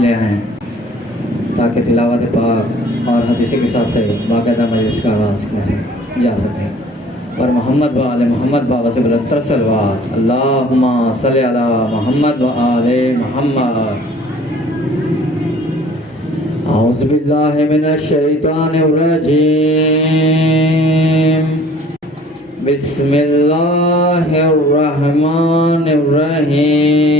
لے آئیں تاکہ تلاوت پاک اور حدیث کے ساتھ سے باقاعدہ مجلس کا آغاز کیا جا سکے۔ اور محمد و آل محمد باواسِ بلندتر صلوات، اللہم صلی علی محمد و آل محمد۔ اعوذ باللہ من الشیطان الرجیم، بسم اللہ الرحمن الرحیم۔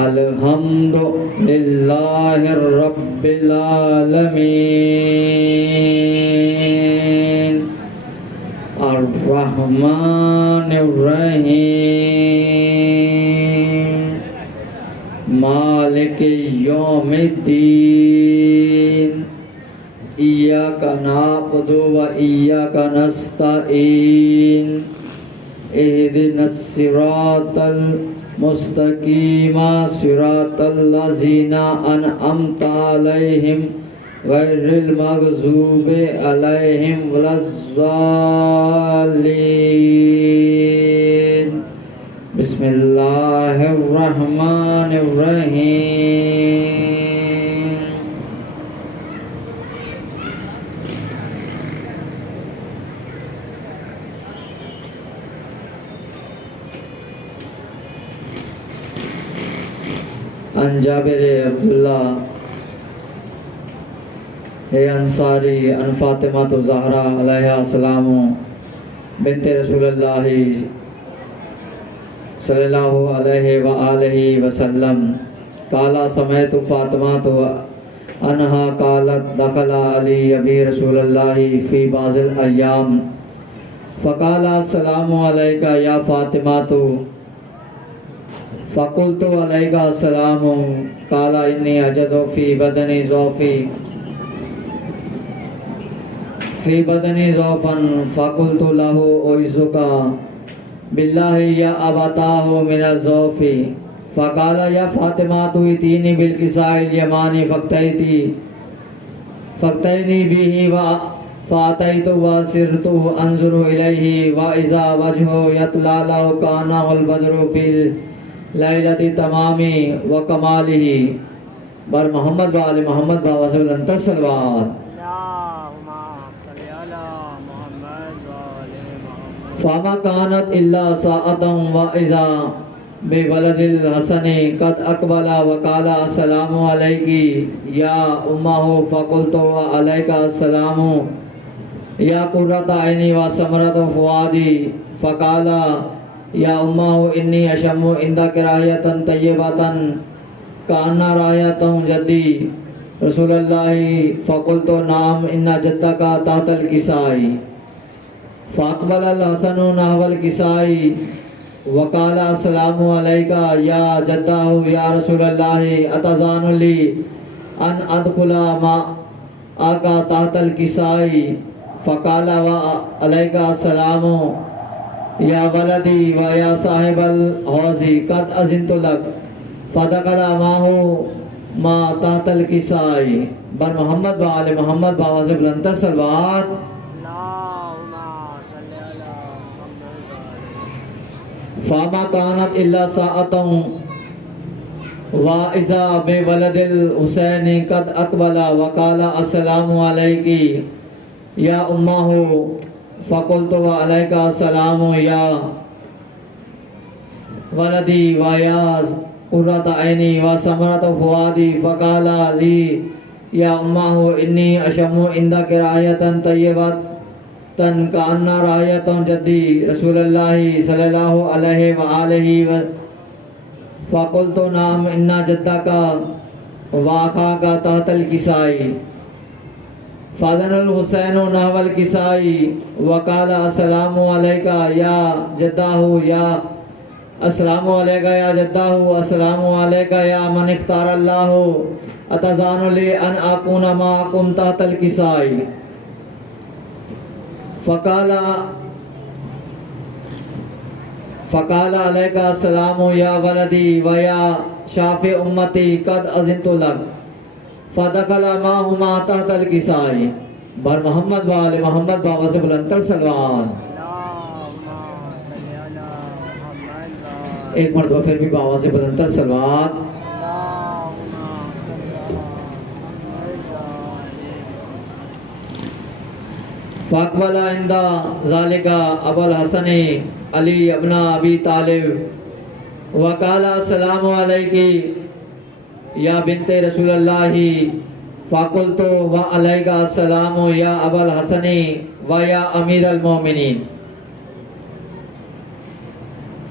الحمد للہ رب العالمین، الرحمن الرحیم، مالک یوم الدین، ایاک نعبد و ایاک نستعین، اہدنا الصراط المستقیم صراط الذین انعمت علیہم غیر المغضوب علیہم ولا الضالین۔ بسم اللہ الرحمن الرحیم۔ عن جابر عبداللہ انصاری ان فاطمہ الزہرا علیہ السلام بنت رسول اللہ صلی اللہ علیہ وآلہ وسلم قال سمعت فاطمہ انہا قالت دخل علی ابی رسول اللہ فی بعض الایام فقال السلام علیک یا فاطمہ فقلت علیک السلام قال انی اجد فی بدنی ضعفا فقلت له اعوذک باللہ یا ابتاہ من الضعف فقال یا فاطمہ ائتینی بالکساء الیمانی فاقتینی به فاتیت وسرت انظر الیہ واذا وجهه یتلالہ کانہ البدر فی لیلۃ تمام وکمالہ۔ بر محمد و آل محمد باواسِ بلندتر صلوات۔ فما كانت إلا ساعة وإذا بولد الحسن قد أقبل وقال السلام عليك يا أمه فقلت وعليك السلام يا قرة عيني وثمرة فؤادي فقال يا أمه إني أشم عندك رائحة طيبة كأن رائحة جدي رسول الله فقلت نعم إن جدك تحت الكساء فاقبل الحسن نحو الکساء وقال السلام علیک یا جدہ یا رسول اللہ اتذان لی ان ادخل معک تحت الکساء فقال وعلیک السلام یا ولدی و یا صاحب الحوض قد اذنت لک فدخل معه ما تحت الکساء۔ بر محمد و آل محمد باواسِ بلندتر صلوات۔ فما كانت إلا ساعة وإذا بولد الحسين قد أقبل وقال السلام عليك يا أمه فقلت وعليك السلام يا ولدي ويا قرة عيني وثمرة فؤادي فقال لي يا أمه إني أشم عندك رائحة طيبة كأن رائحة جدي رسول الله صلى الله عليه وآله فقلت نعم إن جدك وأخاك تحت الكساء فأذن الحسين نحو الكساء وقال السلام عليك يا جداه يا السلام عليك يا جداه السلام عليك يا من اختار الله أتذان لي أن أكون معكم تحت الكساء فقال علیک السلام یا ولدی و یا شافع امتی قد اذنت لک فدخل معهما تحت الکساء۔ بر محمد و آل محمد باواسِ بلندتر صلوات۔ ایک مرتبہ پھر بھی بآواز بلند تر صلوات. فاقبل عند ذلك ابو الحسن علی ابن ابی طالب وقال السلام علیک یا بنت رسول اللہ فقلت وعلیک السلام یا ابو الحسن و یا امیر المومنین.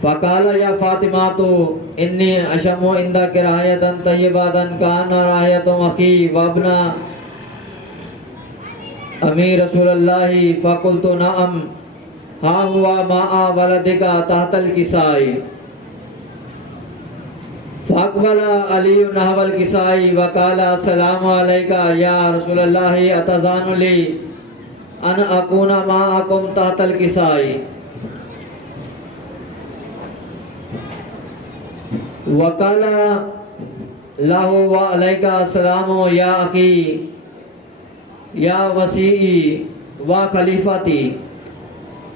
فقال یا فاطمہ انی اشم عندک رایۃ طیبۃ کان رایۃ اخی وابن امیر رسول اللہ. فقلت نعم ہا ہوا ماء ولدک تحت الکساء. فاقبل علی نحو الکساء وقال السلام علیک یا رسول اللہ اتذان لی ان اکون معکم تحت الکساء. وقال له وعلیک السلام یا اخی یا وسیعی و خلیفتی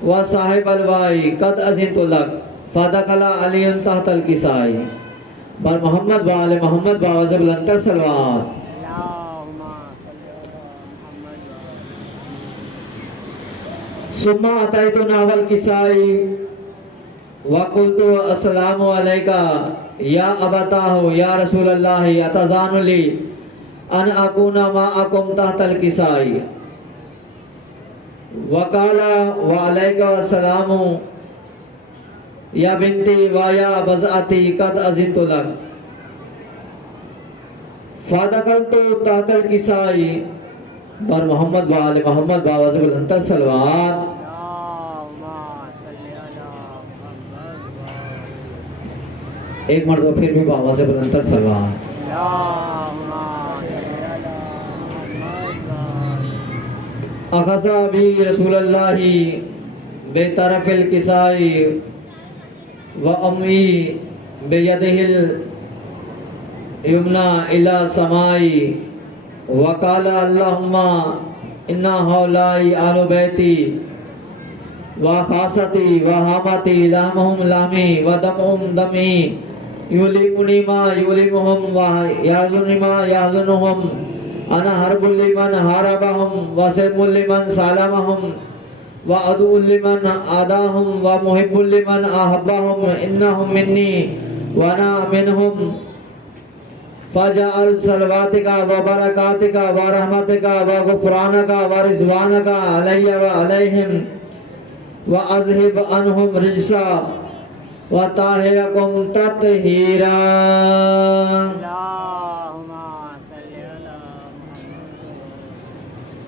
و صاحب الوائی قد اذنت لک. فدخل علی تحت الکساء. بر محمد و آل محمد بآواز بلند تر صلوات. ثم اتیت نحو الکساء وقلت السلام علیک یا ابتاہ یا رسول اللہ اتذان لی ان اکون معکم تحت الکساء. وقال وعلیک السلام یا بنتی و یا بضعتی قد اذنت لک. فدخلت تحت الکساء. بر محمد و آل محمد بآواز بلند تر صلوات. ایک مرتبہ پھر بھی بآواز بلند تر صلوات. اخذ بی رسول اللہ بے طرف الکساء و امی بیدہ الیمنی الی السماء وقال اللہم ان ہؤلاء آل بیتی و خاصتی و حامتی لحمہم لحمی و دمہم دمی یعلمنی ما یعلمہم و یحزننی ما یحزنہم. انا حرب لمن حاربهم وسلم لمن سالمهم وعدو لمن عاداهم ومحب لمن احبهم انهم مني وانا منهم. فجعل صلواتك وبركاتك ورحمتك وغفرانك ورضوانك علي وعليهم واذهب عنهم رجسا وطهركم تطهيرا.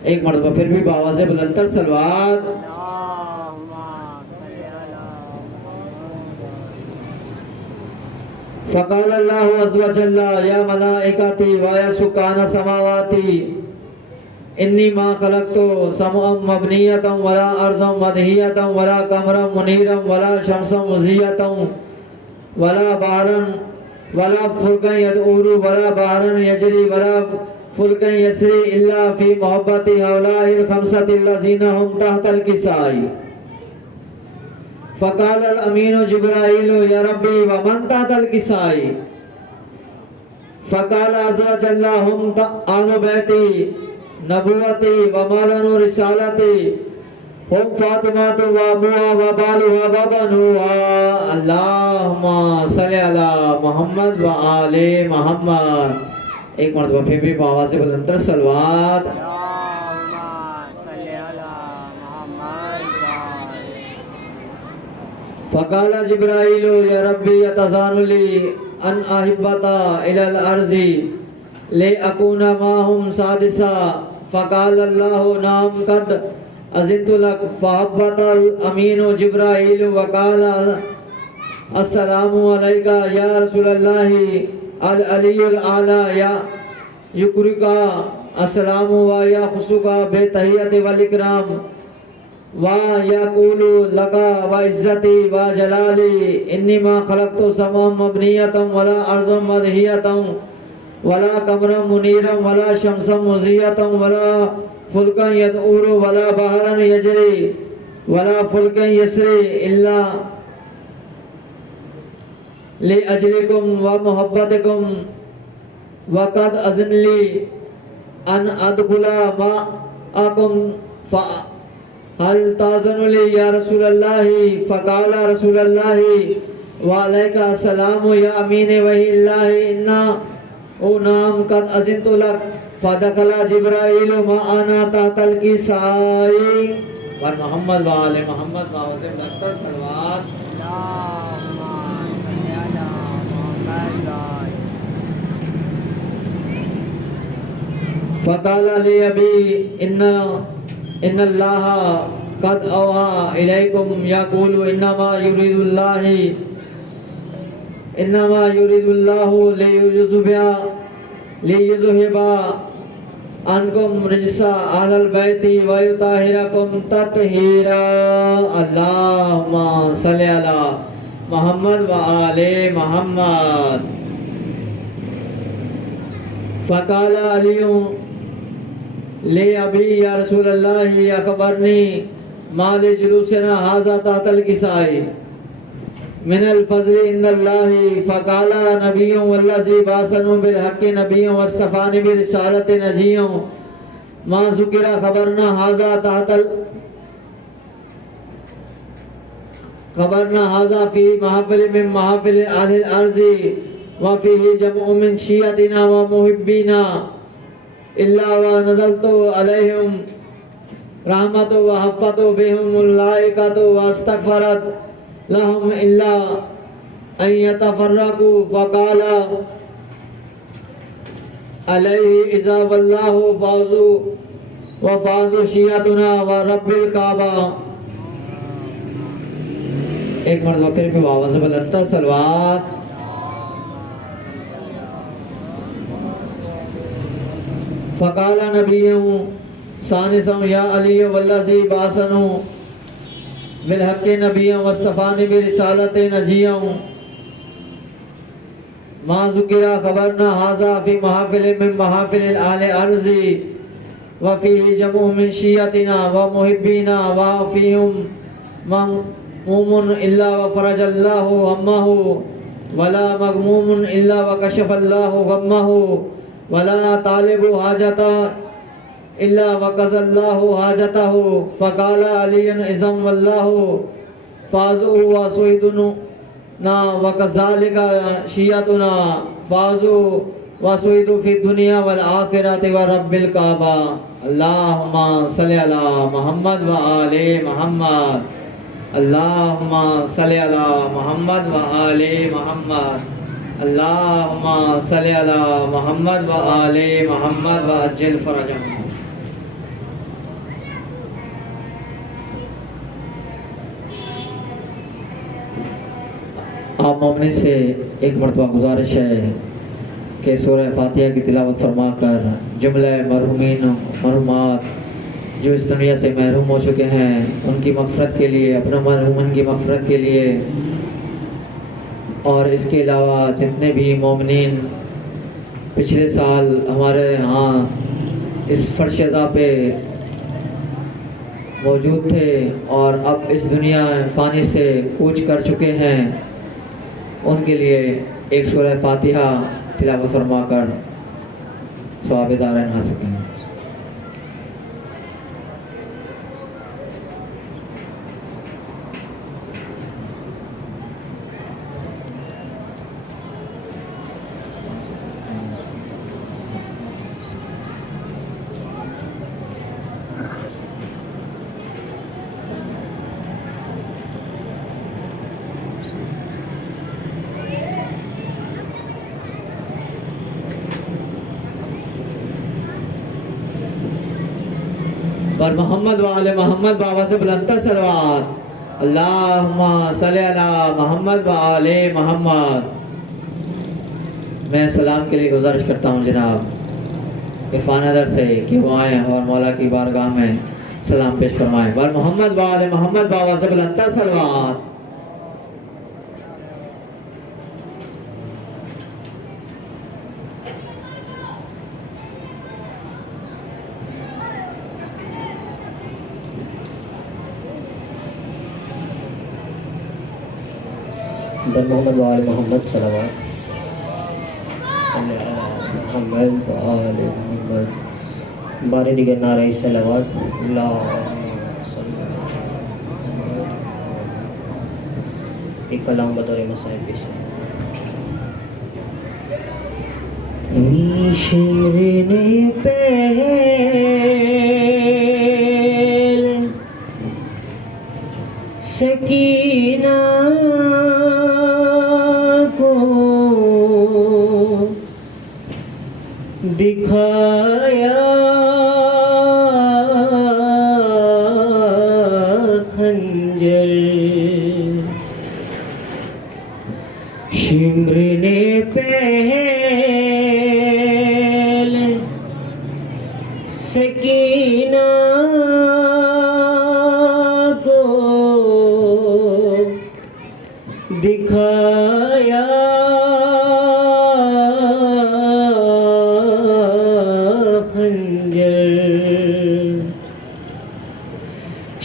ایک مرتبہ پھر بھی بآواز بلند تر صلوات. فقال اللہ عز و جل یا ملائکتی و یا سکان سماواتی انی ما خلقت سمعا مبنیتا ولا ارضا مدہیتا ولا قمرا منیرا ولا شمسا مضیتا ولا بحرا ولا فلکا یدعور ولا بحرا یجری ولا فلکا یسری الا فی محبت هؤلاء الخمسة الذین هم تحت الکساء. فقال الامین جبرائیل یا ربی ومن تحت الکساء. فقال عز و جل هم آل بیتی نبوتی ومالن رسالتی هم فاطمات و ابوها و بالها و بنوها. اللہم صلی علی محمد و آل محمد. ایک مرتبہ پھر بھی بآواز بلند تر صلوات. فقال جبرائیل یا ربی اتذان لی ان احبتا الی الارض لأکون معهم سادسا. فقال اللہ نعم قد اذنت لک. فحبت الامین جبرائیل وقال السلام علیک یا رسول اللہ العلی الاعلی یا یکرکا السلام و یا خصوکا بے تحیت والاکرام و یقول لکا و عزتی و جلالی انی ما خلقت سما مبنیتا ولا ارض مدہیتا ولا قمرا منیرا ولا شمسا مضیتا ولا فلکا یدعور ولا بحرا یجری ولا فلکا یسری الا لأجلكم ومحبتكم وقد أذن لي أن أدخل معكم فهل تأذن لي يا رسول الله؟ فقال رسول الله وعليك السلام يا أمين وحي الله إنه نعم قد أذنت لك. فدخل جبرائيل معنا تحت الكساء. اور محمد وآل محمد وسلم اکثر صلوات. فقال لي أبي إن الله قد أوحى إليكم يقول إنما يريد الله ليذهب عنكم رجس أهل البيت ويطهركم تطهيرا. اللهم صل على محمد وآل محمد. فقال علي لأبي يا رسول الله أخبرني ما لجلوسنا هذا تحت الكساء من الفضل عند الله. فقال نبي والذي بعثني بالحق نبي واصطفاني برسالة نجي ما ذكر خبرنا هذا في محفل من محافل أهل الأرض وفيه جمع من شيعتنا ومحبينا إلا ونزلت عليهم رحمة وحفت بهم الملائكة واستغفرت لهم إلا أن يتفرقوا. فقال عليه إذا والله فازوا شيعتنا ورب الكعبة. ایک مرتبہ پھر بھی آواز بلند صلوات. فقال نبي ثالثا يا علي والذي بعثني بالحق نبيا واصطفاني برسالة نجيا ما ذكر خبرنا هذا في محافل من محافل أهل الأرض وفيه جمع من شيعتنا ومحبينا وفيهم مغموم إلا وفرج الله همه ولا مغموم إلا وكشف الله غمه ولا طالب حاجة إلا وقضى الله حاجته. فقال علي إذا والله فازوا وسعدنا وكذلك شيعتنا فازوا وسعدوا في الدنيا والآخرة ورب الكعبة. اللهم صل على محمد وآل محمد. اللهم صل على محمد وآل محمد. اللهم صل على محمد وآل محمد وعجل فرجهم. آپ مومنین سے ایک مرتبہ گزارش ہے کہ سورہ فاتحہ کی تلاوت فرما کر جملہ مرحومین مرحومات جو اس دنیا سے محروم ہو چکے ہیں ان کی مغفرت کے لیے، اپنا مرحومن کی مغفرت کے لیے، اور اس کے علاوہ جتنے بھی مومنین پچھلے سال ہمارے ہاں اس فرش ازا پہ موجود تھے اور اب اس دنیا فانی سے کوچ کر چکے ہیں، ان کے لیے ایک سورہ فاتحہ تلاوت فرما کر ثواب دارین حاصل کریں. اور محمد وآل محمد بابا سے بلندتر صلوات. اللہم صلی علی محمد وآل محمد. میں سلام کے لیے گزارش کرتا ہوں جناب عرفان ادر سے کہ وہ آئیں اور مولا کی بارگاہ میں سلام پیش فرمائیں. اور محمد وآل محمد بابا سے بلندتر صلوات. بن محمد وآل محمد صلوات محمد وآل محمد بارے دیگر نعرہ صلوات ایک کلام بطور مسائل پیش شمرن پہل سکینہ کو دکھایا خنجر شمر نے پہل سکینہ کو دکھایا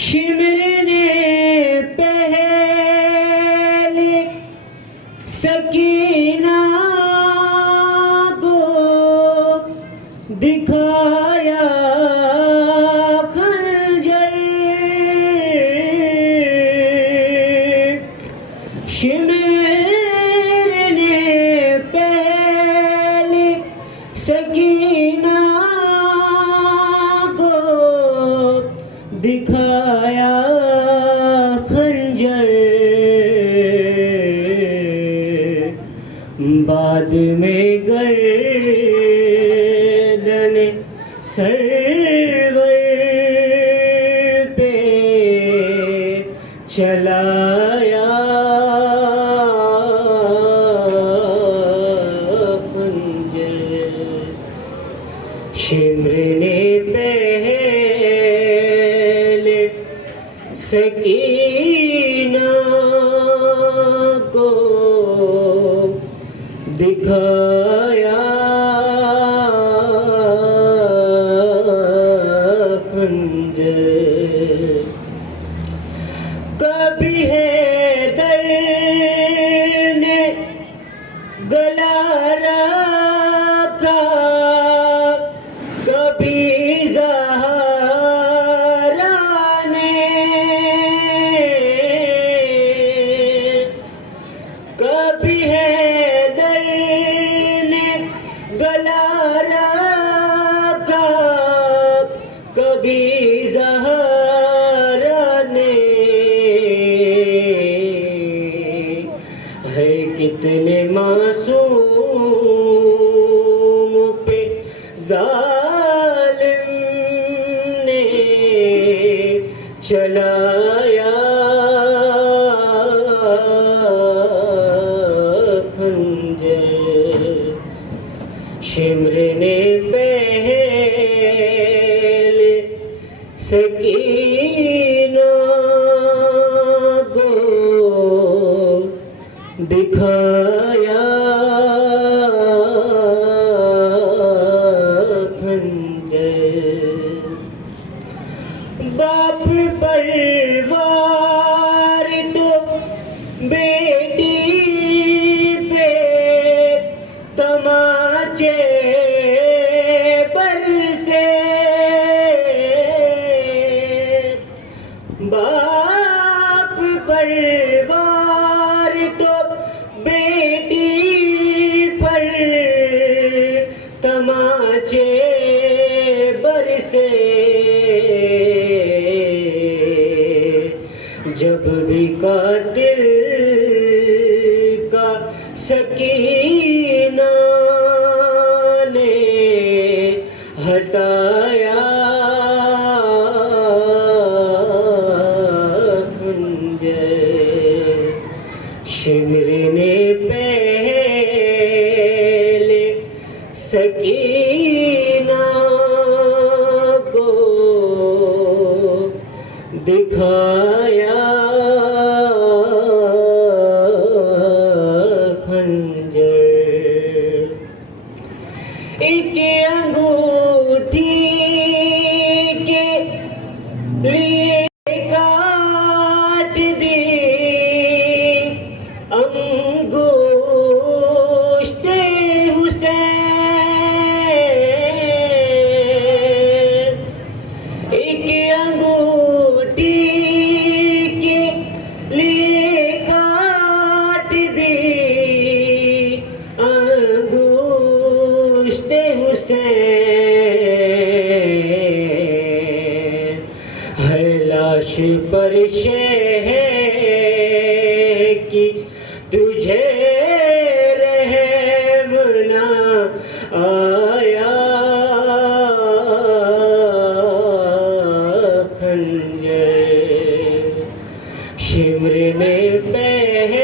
شمر نے پہل سکینہ کو دکھایا خنجر شمر نے پہل سکینہ دکھایا خنجر بعد میں گردن سرور پہ چلایا خنجر شمر نے سکینہ کو دکھایا خنجر کبھی حیدر نے گلا رکھا کبھی کبھی حیدر نے گلا رکھا کبھی زہرا نے ہے کتنے معصوم پہ ظالم نے چلایا شمر نے پہل سکینہ کو دکھایا خنجر باپ پروار تو بیٹی پہ تماچے برسے باپ پروار تو بیٹی پر تماچے برسے جب بھی قاتل کا سکینہ نے ہٹایا خنجر شمر نے پہل سکینہ کو دکھایا ایک انگوٹھی کے لیے کاٹ دی تجھے رحم نہ آیا خنجر شمر میں پہلے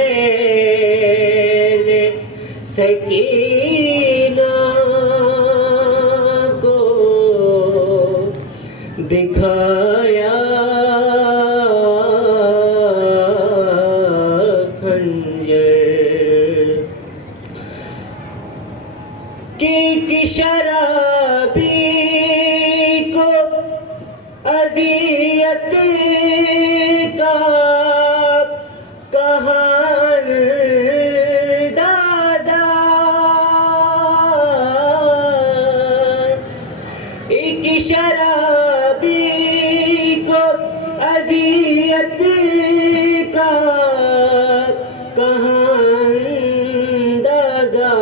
سکینہ کو دکھایا خنجر کہ شرابی کو اذیت کا کہاں دادا ایک شرابی کو اذیت کا کہاں اندازہ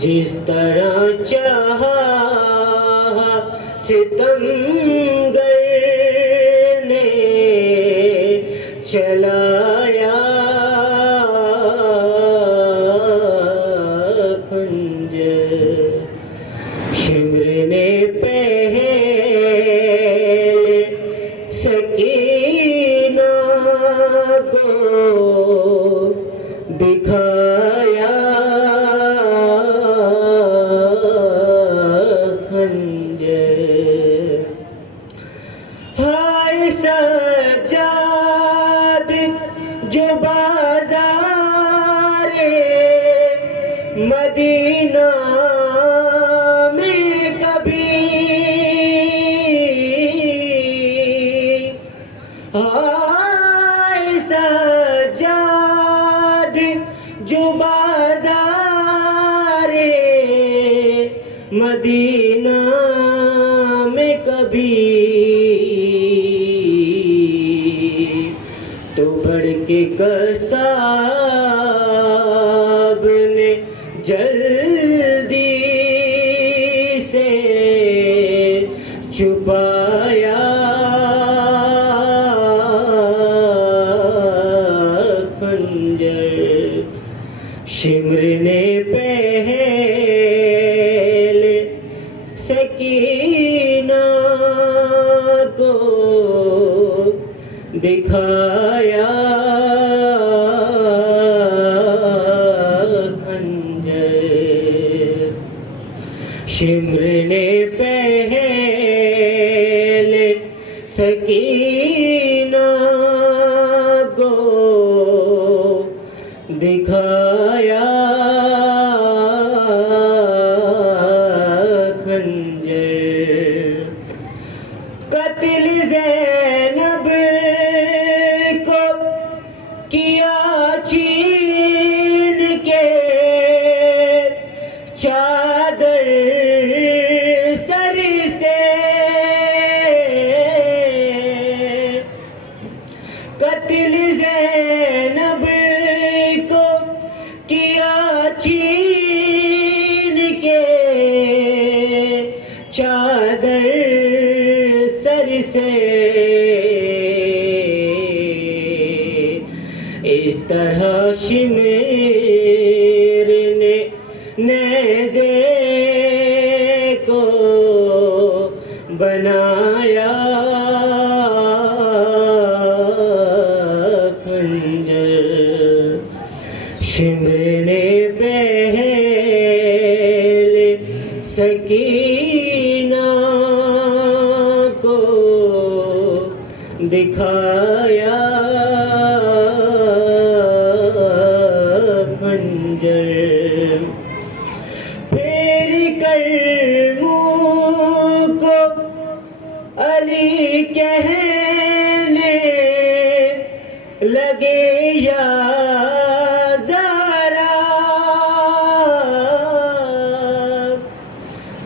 جس طرح چاہا ستمگر نے چلایا خنجر شمر نے پہلے سکینہ کو دکھایا خنجر ہائے سجاد جو بازار مدینہ میں کبھی ہائے سجاد جو بازار مدینہ میں کبھی تو بڑھ کے قصاب نے جلدی سے چھپایا خنجر شمر نے پہلے سکینہ کو دکھایا خنجر شمر نے پہلے سکینہ کو دکھایا خنجر قتل زینب کو کیا چھین کے چادر سر سے قتل زینب کو کیا چھین کے چادر سر سے اس طرح شمر نے نیزے کو بنایا خنجر شمر نے پہلے سکینہ کو دکھایا خنجر پھیر کر منہ کو علی کہنے لگے یا زہرا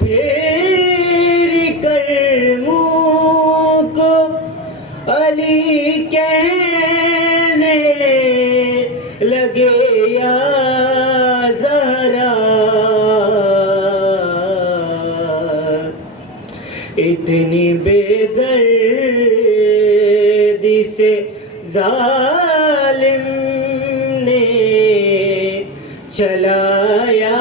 پھیر کر منہ کو علی کہنے لگے یا زہرا اتنی بے مردی سے ظالم نے چلایا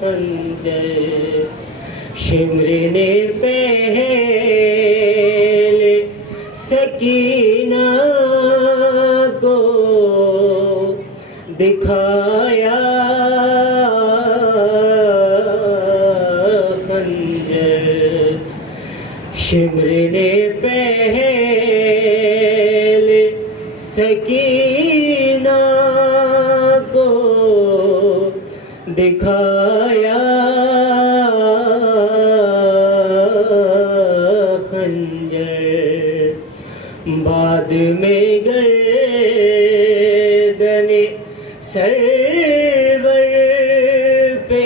خنجر شمر نے پہلے سکینہ کو دکھایا خنجر شمر نے پہلے سکینہ کو دکھایا خنجر بعد میں گردن سرور پہ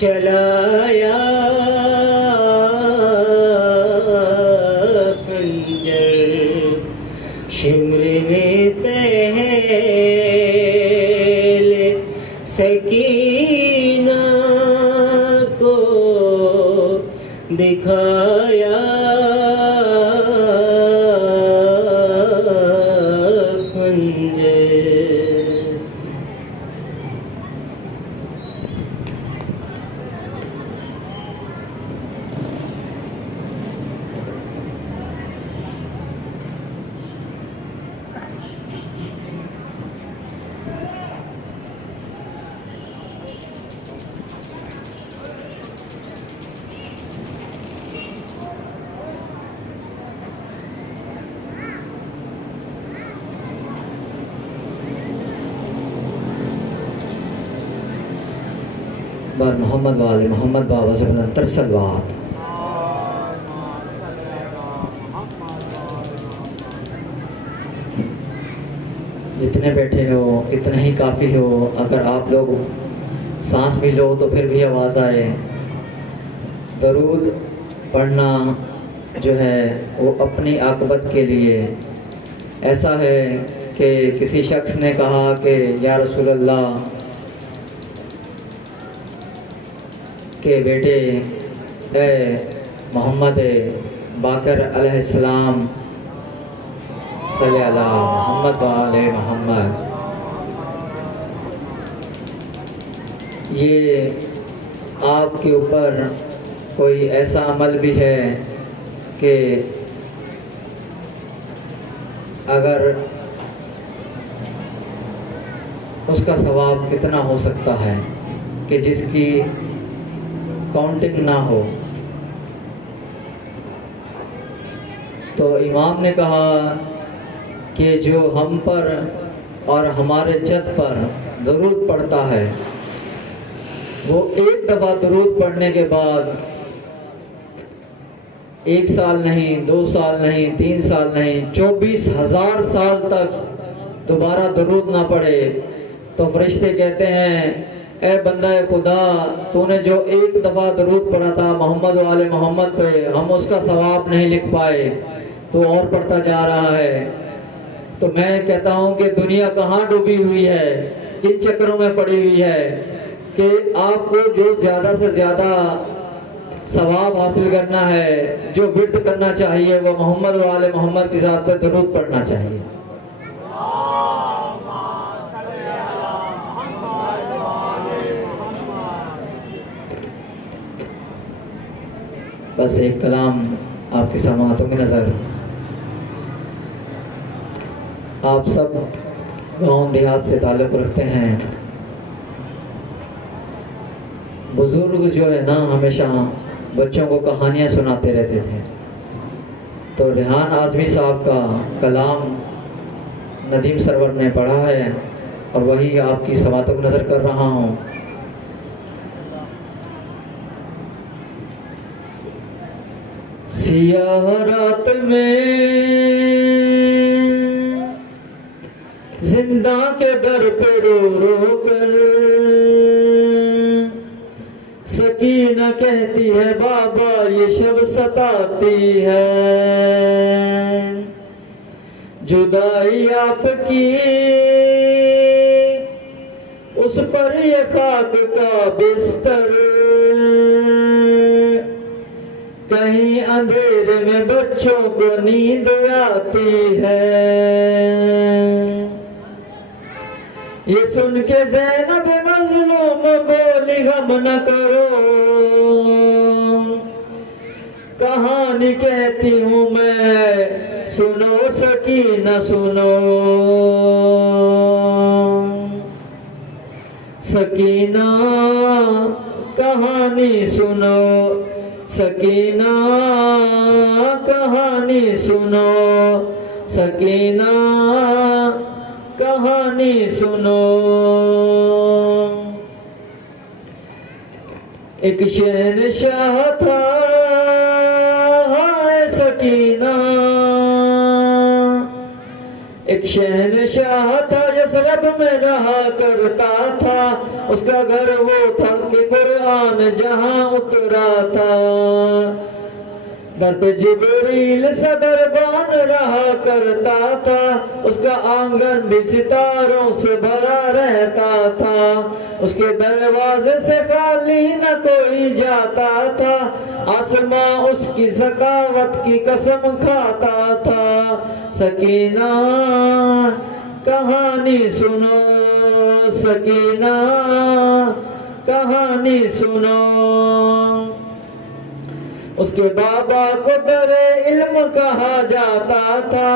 چلایا خنجر شمر نے پہلے سکینہ کو دکھایا خنجر بار محمد والے محمد بابا سے بلند تر صلوات. جتنے بیٹھے ہو اتنا ہی کافی ہو. اگر آپ لوگ سانس بھی لو تو پھر بھی آواز آئے. درود پڑھنا جو ہے وہ اپنی عاقبت کے لیے. ایسا ہے کہ کسی شخص نے کہا کہ یا رسول اللہ کہ بیٹے اے محمد باقر علیہ السلام صلی اللہ محمد وآلِ محمد، یہ آپ کے اوپر کوئی ایسا عمل بھی ہے کہ اگر اس کا ثواب کتنا ہو سکتا ہے کہ جس کی کاؤنٹنگ نہ ہو. تو امام نے کہا کہ جو ہم پر اور ہمارے جد پر درود پڑھتا ہے وہ ایک دفعہ درود پڑھنے کے بعد 1 سال نہیں، 2 سال نہیں، 3 سال نہیں، 24,000 سال تک دوبارہ درود نہ پڑھے تو فرشتے کہتے ہیں اے بندہ خدا، تو نے جو ایک دفعہ درود پڑھا تھا محمد والے محمد پہ، ہم اس کا ثواب نہیں لکھ پائے، تو اور پڑھتا جا رہا ہے. تو میں کہتا ہوں کہ دنیا کہاں ڈوبی ہوئی ہے، کن چکروں میں پڑی ہوئی ہے کہ آپ کو جو زیادہ سے زیادہ ثواب حاصل کرنا ہے، جو ورد کرنا چاہیے وہ محمد والے محمد کی ذات پہ درود پڑھنا چاہیے. بس ایک کلام آپ کی سماعتوں کی نظر. آپ سب گاؤں دیہات سے تعلق رکھتے ہیں. بزرگ جو ہے نا ہمیشہ بچوں کو کہانیاں سناتے رہتے تھے. تو ریحان اعظمی صاحب کا کلام ندیم سرور نے پڑھا ہے اور وہی آپ کی سماعتوں کی نظر کر رہا ہوں. سیاہ رات میں زندہ کے در پہ رو رو کر سکینہ کہتی ہے بابا یہ شب ستاتی ہے، جدائی آپ کی اس پر یہ خاک کا بستر اندھیرے میں بچوں کو نیند آتی ہے۔ یہ سن کے زینب مظلوم بولی غم نہ کرو، کہانی کہتی ہوں میں سنو سکینہ سنو۔ سکینہ کہانی سنو، سکینہ کہانی سنو، سکینہ کہانی سنو۔ ایک شہنشاہ تھا سکینہ، ایک شہنشاہ تھا یثرب میں رہا کرتا تھا، اس کا گھر وہ تھا کہ قرآن جہاں اترا تھا، در پہ جبریل صدر بان رہا کرتا تھا، اس کا آنگن بھی ستاروں سے بھرا رہتا تھا، اس کے دروازے سے خالی نہ کوئی جاتا تھا، آسماں اس کی سخاوت کی قسم کھاتا تھا۔ سکینہ کہانی سنو، سکینہ کہانی سنو۔ اس کے بابا کو در علم کہا جاتا تھا،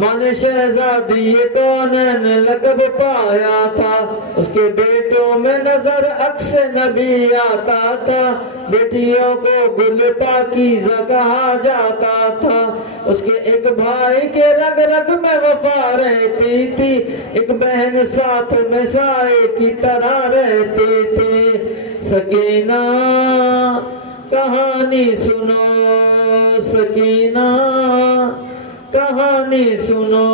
من شہزادی کونین لقب پایا تھا، اس کے بیٹوں میں نظر عکس نبی آتا تھا، بیٹیوں کو گل پاکیزہ کہا جاتا تھا، اس کے ایک بھائی کے رگ رگ میں وفا رہتی تھی، ایک بہن ساتھ میں سائے کی طرح رہتی تھی۔ سکینہ کہانی سنو، سکینہ کہانی سنو۔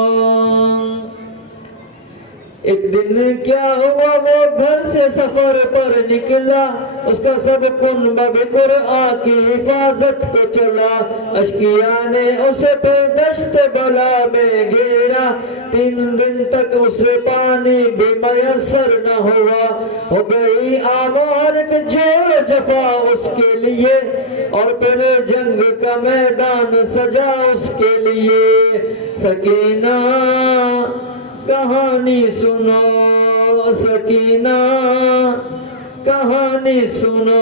ایک دن کیا ہوا، وہ گھر سے سفر پر نکلا، اس کا سب کنبہ بھی قرآن کی حفاظت کو چلا، اشقیاء نے اسے پھر دشت بلا میں گھیرا، 3 دن تک اسے پانی بھی میسر نہ ہوا، ہو گئی عام اور ایک جور جفا اس کے لیے، اور پھر جنگ کا میدان سجا اس کے لیے۔ سکینہ کہانی سنو، سکینہ کہانی سنو۔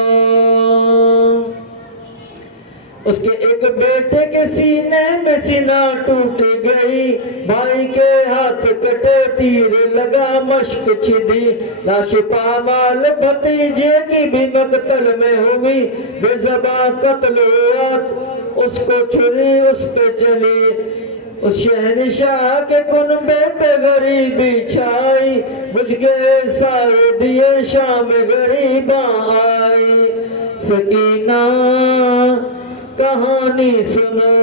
اس کے ایک بیٹے کے سینے میں سینہ ٹوٹ گئی، بھائی کے ہاتھ کٹے تیر لگا مشک چھدی، لاش پامال بھتیجے کی بھی مقتل میں ہوئی، بے زباں قتل ہوا، اس کو چھری اس پہ چلی، اس شہنشاہ کے کنبے پہ غریبی چھائی، بجھ گئے سارے دیے شام غریباں آئی۔ سکینہ کہانی سنو،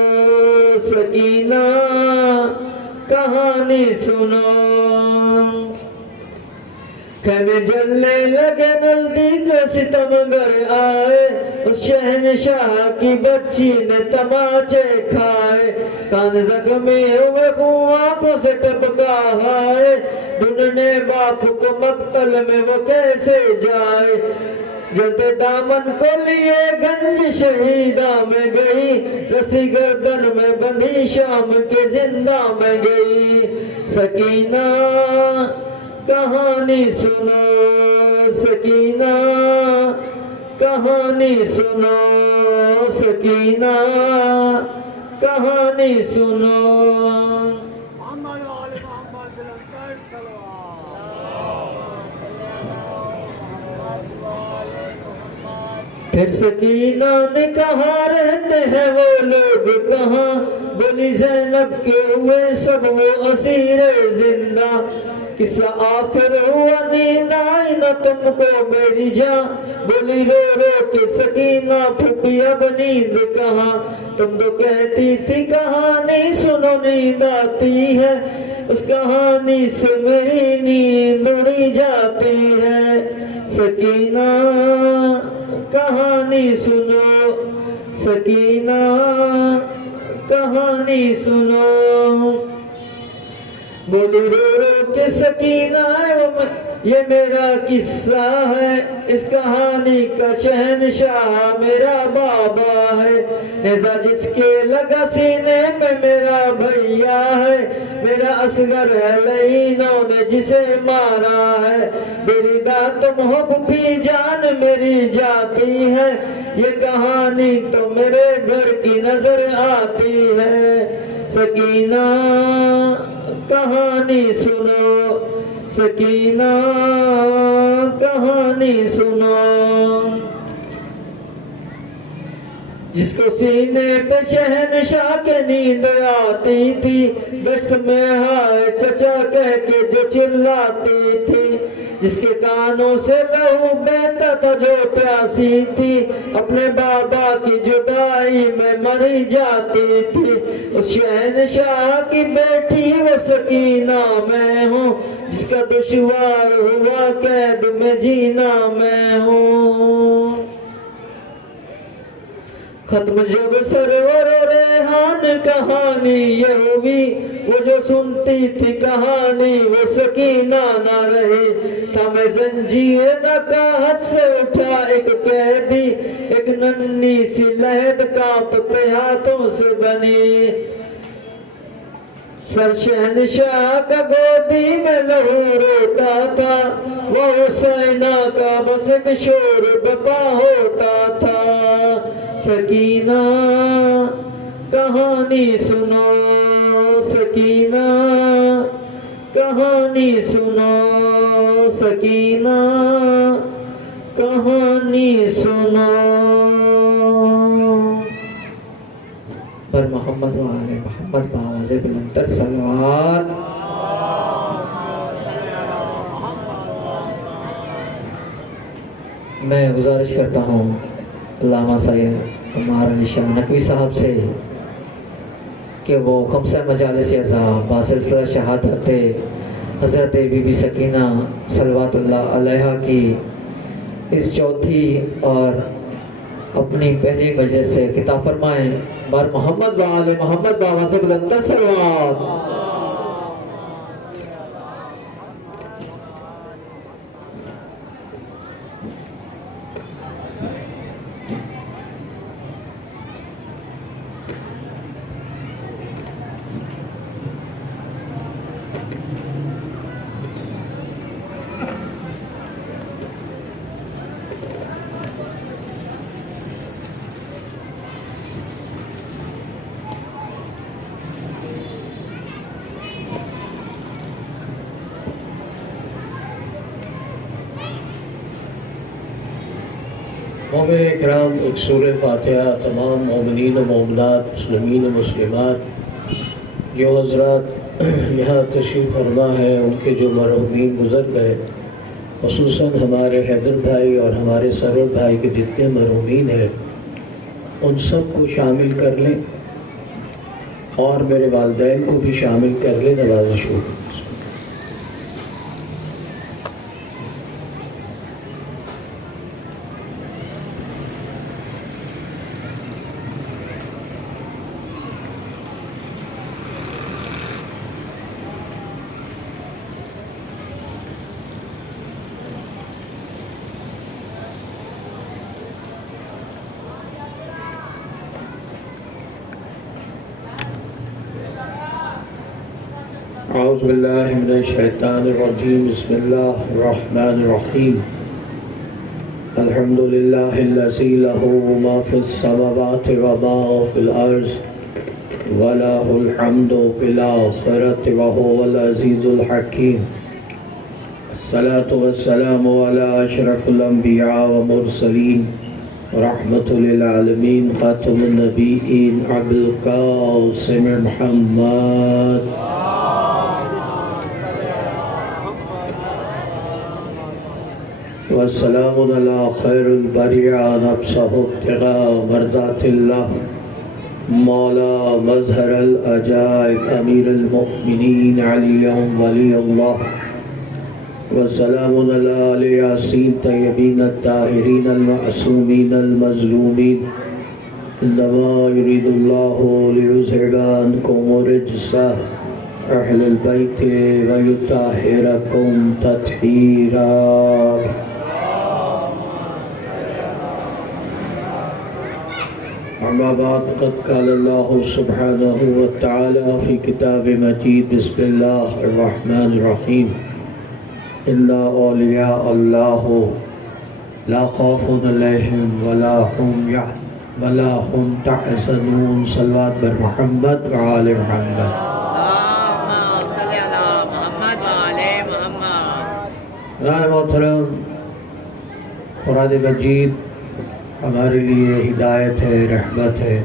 سکینہ کہانی سنو۔ خیمے جلنے لگے نزدیک ستمگر آئے، اس شہنشاہ کی بچی نے تماچے کھائے، کان زخمی ہوئے خون آنکھوں سے ٹپکا ہے، ڈھونڈنے باپ کو مقتل میں وہ کیسے جائے، جلتے دامن کو لیے گنج شہیدہ میں گئی، رسی گردن میں بندھی شام کے زندہ میں گئی۔ سکینہ کہانی سنو، سکینہ کہانی سنو، سکینہ کہانی سنو۔ پھر سکینہ نے کہا رہتے ہیں وہ لوگ کہاں، بولی زینب کے ہوئے سب وہ اسیر زندہ، قصہ آخر ہوا نیند آئی نہ تم کو میری جاں، بولی رو رو کے سکینہ پھپھی اب نیند کہاں، تم تو کہتی تھی کہانی سنو نیند آتی ہے، اس کہانی سے میری نیند اڑی جاتی ہے۔ سکینہ کہانی سنو، سکینہ کہانی سنو۔ بولی رو رو کے سکینہ یہ میرا قصہ ہے، اس کہانی کا شہنشاہ میرا بابا ہے، نیزہ جس کے لگا سینے میں میرا بھیا ہے، میرا اصغر ہے لعینوں نے جسے مارا ہے، میری تم ہو بھی جان میری جاتی ہے، یہ کہانی تو میرے گھر کی نظر آتی ہے، سکینہ کہانی سنو، سکینہ کہانی سنو، جس کو سینے پہ شہنشاہ کے نیند آتی تھی، گشت میں ہائے چچا کہہ کے جو چلاتی تھی، جس کے کانوں سے لہو بہتا تھا جو پیاسی تھی، اپنے بابا کی جدائی میں مری جاتی تھی، اس شہنشاہ کی بیٹی وہ سکینہ میں ہوں، جس کا دشوار ہوا قید میں جینا میں ہوں، ختم جب سرور و ریحان کہانی یہ ہوئی، وہ جو سنتی تھی کہانی وہ سکینہ نہ رہی، تھا میں زنجیر نکاحت سے اٹھا ایک قیدی، ایک ننھی سی لہد کانپتے ہاتھوں سے بنی، سر شہنشاہ کا گودی میں لہو روتا تھا، وہ حسینہ کا بس ایک شور بپا ہوتا تھا، سکینہ کہانی سنو، سکینہ کہانی سنو، سکینہ کہانی سنو، پر محمد و آل محمد بآواز بلندتر صلوات۔ میں گزارش کرتا ہوں علامہ سید عمار علی شاہ نقوی صاحب سے کہ وہ خمسہ مجالس اعزا باسلسلہ شہادت حضرت بی بی سکینہ صلوات اللہ علیہا کی اس چوتھی اور اپنی پہلی مجلس سے خطاب فرمائیں، بار محمد و آل محمد بآواز بلندتر صلوات۔ مومن اکرام، ایک سورہ فاتحہ تمام مومنین و مومنات، مسلمین و مسلمات جو حضرات یہاں تشریف فرما ہے، ان کے جو مرحومین گزر گئے، خصوصاً ہمارے حیدر بھائی اور ہمارے سرور بھائی کے جتنے مرحومین ہیں ان سب کو شامل کر لیں اور میرے والدین کو بھی شامل کر لیں، نوازش ہو۔ اعوذ باللہ من الشیطان الرجیم، بسم اللہ الرحمن الرحیم، الحمدللہ الذی لہ ما فی السماوات وما فی الارض ولہ الحمد فی الآخرۃ وہو العزیز الحکیم، الصلاۃ والسلام علی اشرف الانبیاء والمرسلین رحمۃ للعالمین، خاتم النبیین ابو القاسم محمد، والسلام علی خیر البریہ نفسہ ابتغاء مرضات اللہ، مولا مظہر العجائب امیر المؤمنین علی ولی اللہ، والسلام علی آل یاسین طیبین الطاہرین المعصومین المظلومین، انما یرید اللہ لیذہب عنکم الرجس أهل البيت ويطهركم تطهيرا. أما بعد قد قال الله سبحانه وتعالى في كتاب مجيد بسم الله الرحمن الرحيم إن أولياء الله لا خوف عليهم ولا هم تحزنون. صلوات بر محمد وآل محمد. محترم، قرآن مجید ہمارے لیے ہدایت ہے، رحمت ہے،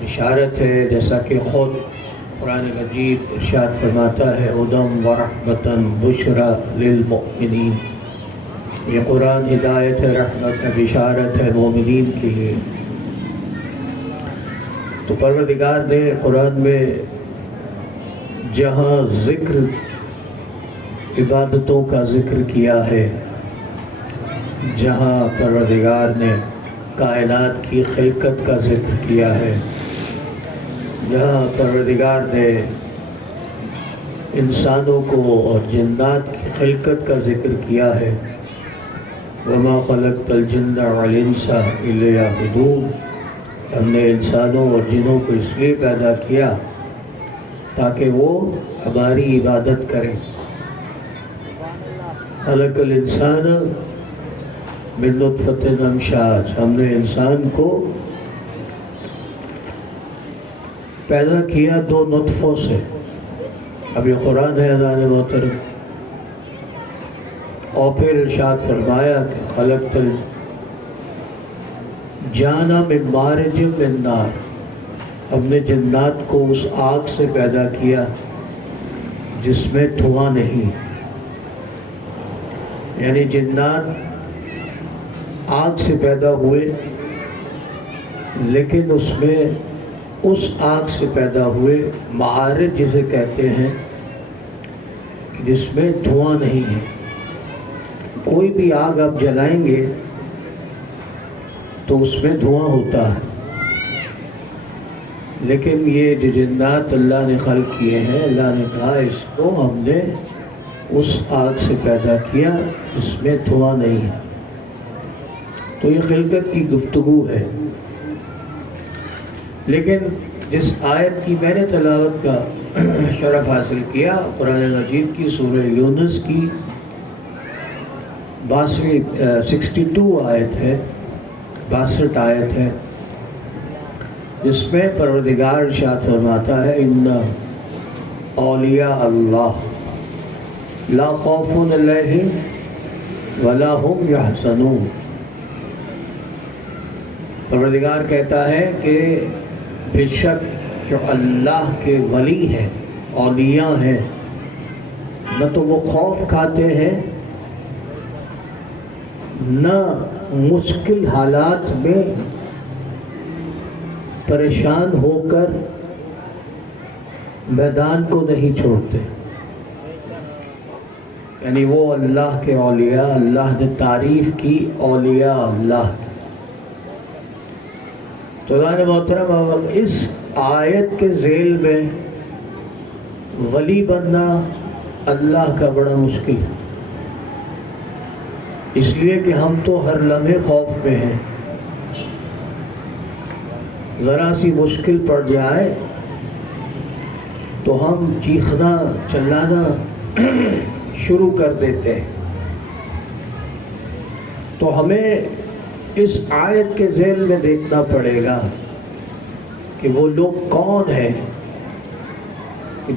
بشارت ہے، جیسا کہ خود قرآن مجید ارشاد فرماتا ہے ہدی ورحمۃ بشری للمؤمنین. یہ قرآن ہدایت ہے، رحمت ہے، بشارت ہے مومنین کے لیے. تو پروردگار نے قرآن میں جہاں ذکر عبادتوں کا ذکر کیا ہے، جہاں پروردگار نے کائنات کی خلقت کا ذکر کیا ہے، جہاں پروردگار نے انسانوں کو اور جنات کی خلقت کا ذکر کیا ہے، وَمَا خَلَقْتَ الْجِنَّ وَالْإِنسَ إِلَّا لِيَعْبُدُونِ، ہم نے انسانوں اور جنوں کو اس لیے پیدا کیا تاکہ وہ ہماری عبادت کریں. خلق الانسان من نطفۃ امشاج، ہم نے انسان کو پیدا کیا 2 نطفوں سے. اب یہ قرآن ہے اذان محترم. اور پھر ارشاد فرمایا کہ خلقت الجان من مارج من نار، ہم نے جنات کو اس آگ سے پیدا کیا جس میں دھواں نہیں. یعنی جنات آگ سے پیدا ہوئے، لیکن اس میں اس آگ سے پیدا ہوئے معارج جسے کہتے ہیں جس میں دھواں نہیں ہے. کوئی بھی آگ آپ جلائیں گے تو اس میں دھواں ہوتا ہے، لیکن یہ جو جنات اللہ نے خلق کیے ہیں، اللہ نے کہا اس کو ہم نے اس آگ سے پیدا کیا اس میں دھواں نہیں ہے. تو یہ خلقت کی گفتگو ہے. لیکن جس آیت کی میں نے تلاوت کا شرف حاصل کیا، قرآن مجید کی سورہ یونس کی 62 آیت ہے، 62 آیت ہے، جس میں پروردگار ارشاد فرماتا ہے ان اولیاء اللہ لا خوف علیہم ولا هم یحزنون. پروردگار کہتا ہے کہ بے شک جو اللہ کے ولی ہیں، اولیاء ہیں، نہ تو وہ خوف کھاتے ہیں، نہ مشکل حالات میں پریشان ہو کر میدان کو نہیں چھوڑتے. یعنی وہ اللہ کے اولیاء، اللہ نے تعریف کی اولیاء اللہ. تو اللہ محترم اس آیت کے ذیل میں ولی بننا اللہ کا بڑا مشکل ہے، اس لیے کہ ہم تو ہر لمحے خوف میں ہیں. ذرا سی مشکل پڑ جائے تو ہم چیخنا چلانا شروع کر دیتے ہیں. تو ہمیں اس آیت کے ذیل میں دیکھنا پڑے گا کہ وہ لوگ کون ہیں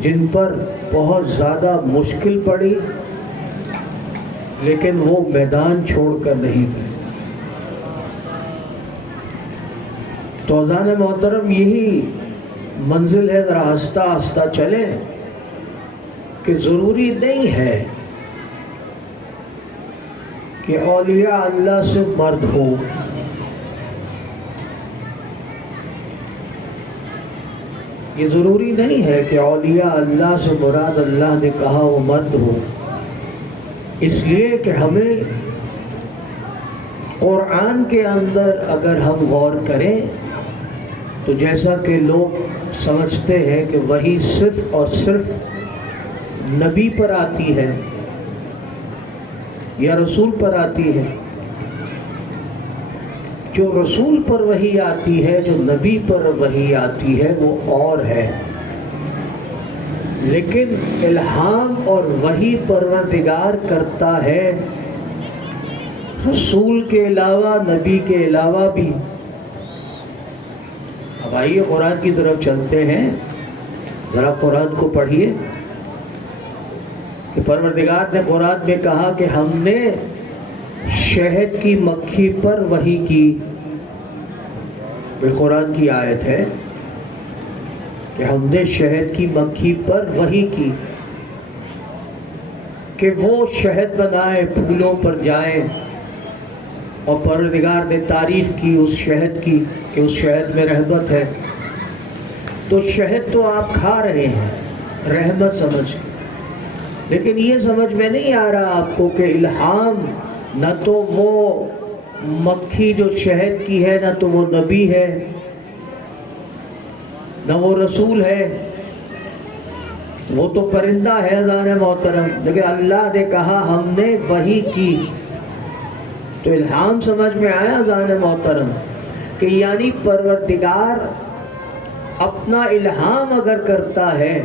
جن پر بہت زیادہ مشکل پڑی لیکن وہ میدان چھوڑ کر نہیں گئے. تو اذان محترم یہی منزل ہے، ذرا آہستہ آہستہ چلیں کہ ضروری نہیں ہے کہ اولیاء اللہ صرف مرد ہو. یہ ضروری نہیں ہے کہ اولیاء اللہ سے مراد اللہ نے کہا وہ مرد ہو، اس لیے کہ ہمیں قرآن کے اندر اگر ہم غور کریں تو جیسا کہ لوگ سمجھتے ہیں کہ وحی صرف اور صرف نبی پر آتی ہے یا رسول پر آتی ہے، جو رسول پر وحی آتی ہے، جو نبی پر وحی آتی ہے وہ اور ہے، لیکن الہام اور وحی پروردگار کرتا ہے رسول کے علاوہ، نبی کے علاوہ بھی۔ اب آئیے قرآن کی طرف چلتے ہیں، ذرا قرآن کو پڑھیے کہ پروردگار نے قرآن میں کہا کہ ہم نے شہد کی مکھی پر وحی کی۔ یہ قرآن کی آیت ہے کہ ہم نے شہد کی مکھی پر وحی کی کہ وہ شہد بنائے، پھولوں پر جائیں، اور پروردگار نے تعریف کی اس شہد کی کہ اس شہد میں رحمت ہے۔ تو شہد تو آپ کھا رہے ہیں رحمت سمجھ کے، لیکن یہ سمجھ میں نہیں آ رہا آپ کو کہ الہام نہ تو وہ مکھی جو شہد کی ہے، نہ تو وہ نبی ہے، نہ وہ رسول ہے، وہ تو پرندہ ہے اذان محترم، لیکن اللہ نے کہا ہم نے وحی کی، تو الہام سمجھ میں آیا اذان محترم کہ یعنی پروردگار اپنا الہام اگر کرتا ہے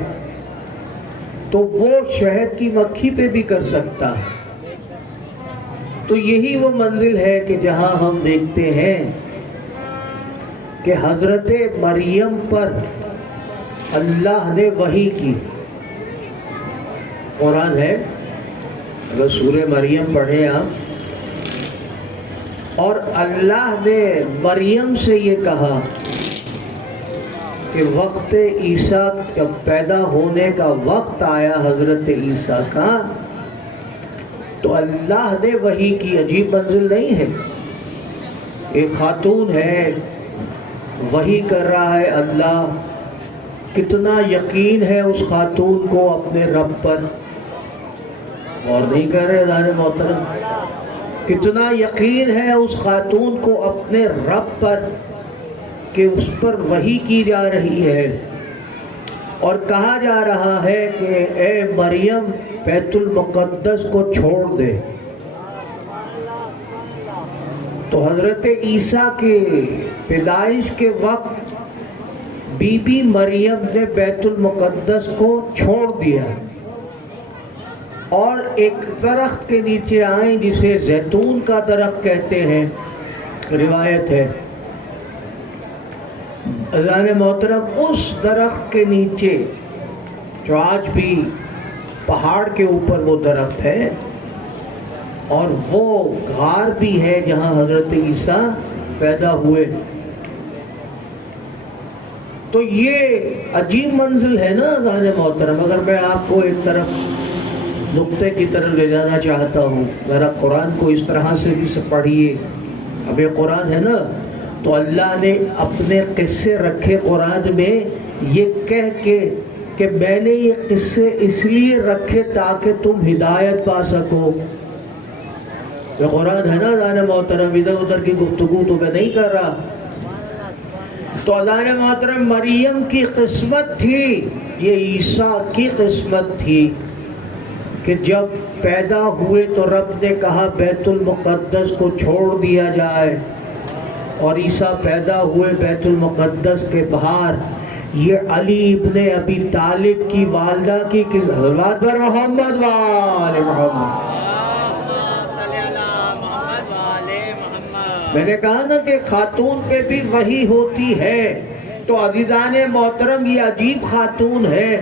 تو وہ شہد کی مکھی پہ بھی کر سکتا ہے۔ تو یہی وہ منزل ہے کہ جہاں ہم دیکھتے ہیں کہ حضرت مریم پر اللہ نے وحی کی۔ قرآن ہے، اگر سورہ مریم پڑھیں آپ، اور اللہ نے مریم سے یہ کہا کہ وقت عیسیٰ جب پیدا ہونے کا وقت آیا حضرت عیسیٰ کا، تو اللہ نے وحی کی۔ عجیب منزل نہیں ہے؟ ایک خاتون ہے، وحی کر رہا ہے اللہ، کتنا یقین ہے اس خاتون کو اپنے رب پر، اور نہیں کر رہے اذان محترم، کتنا یقین ہے اس خاتون کو اپنے رب پر کہ اس پر وحی کی جا رہی ہے، اور کہا جا رہا ہے کہ اے مریم بیت المقدس کو چھوڑ دے۔ تو حضرت عیسیٰ کے پیدائش کے وقت بی بی مریم نے بیت المقدس کو چھوڑ دیا اور ایک درخت کے نیچے آئیں جسے زیتون کا درخت کہتے ہیں، روایت ہے اذان محترم، اس درخت کے نیچے جو آج بھی پہاڑ کے اوپر وہ درخت ہے، اور وہ غار بھی ہے جہاں حضرت عیسیٰ پیدا ہوئے۔ تو یہ عجیب منزل ہے نا اذان محترم۔ اگر میں آپ کو ایک طرف نقطے کی طرف لے جانا چاہتا ہوں، ذرا قرآن کو اس طرح سے بھی پڑھیے۔ اب یہ قرآن ہے نا، تو اللہ نے اپنے قصے رکھے قرآن میں یہ کہہ کے کہ میں نے یہ قصے اس لیے رکھے تاکہ تم ہدایت پا سکو۔ یہ قرآن ہے نا اذان محترم، ادھر ادھر کی گفتگو تو میں نہیں کر رہا۔ تو اذان محترم مریم کی قسمت تھی، یہ عیسیٰ کی قسمت تھی کہ جب پیدا ہوئے تو رب نے کہا بیت المقدس کو چھوڑ دیا جائے، اور عیسیٰ پیدا ہوئے بیت المقدس کے باہر۔ یہ علی ابن ابی طالب کی والدہ کی صلوات پر محمد وآل محمد۔ میں نے کہا نا کہ خاتون پہ بھی وحی ہوتی ہے، تو عزیزان محترم یہ عجیب خاتون ہے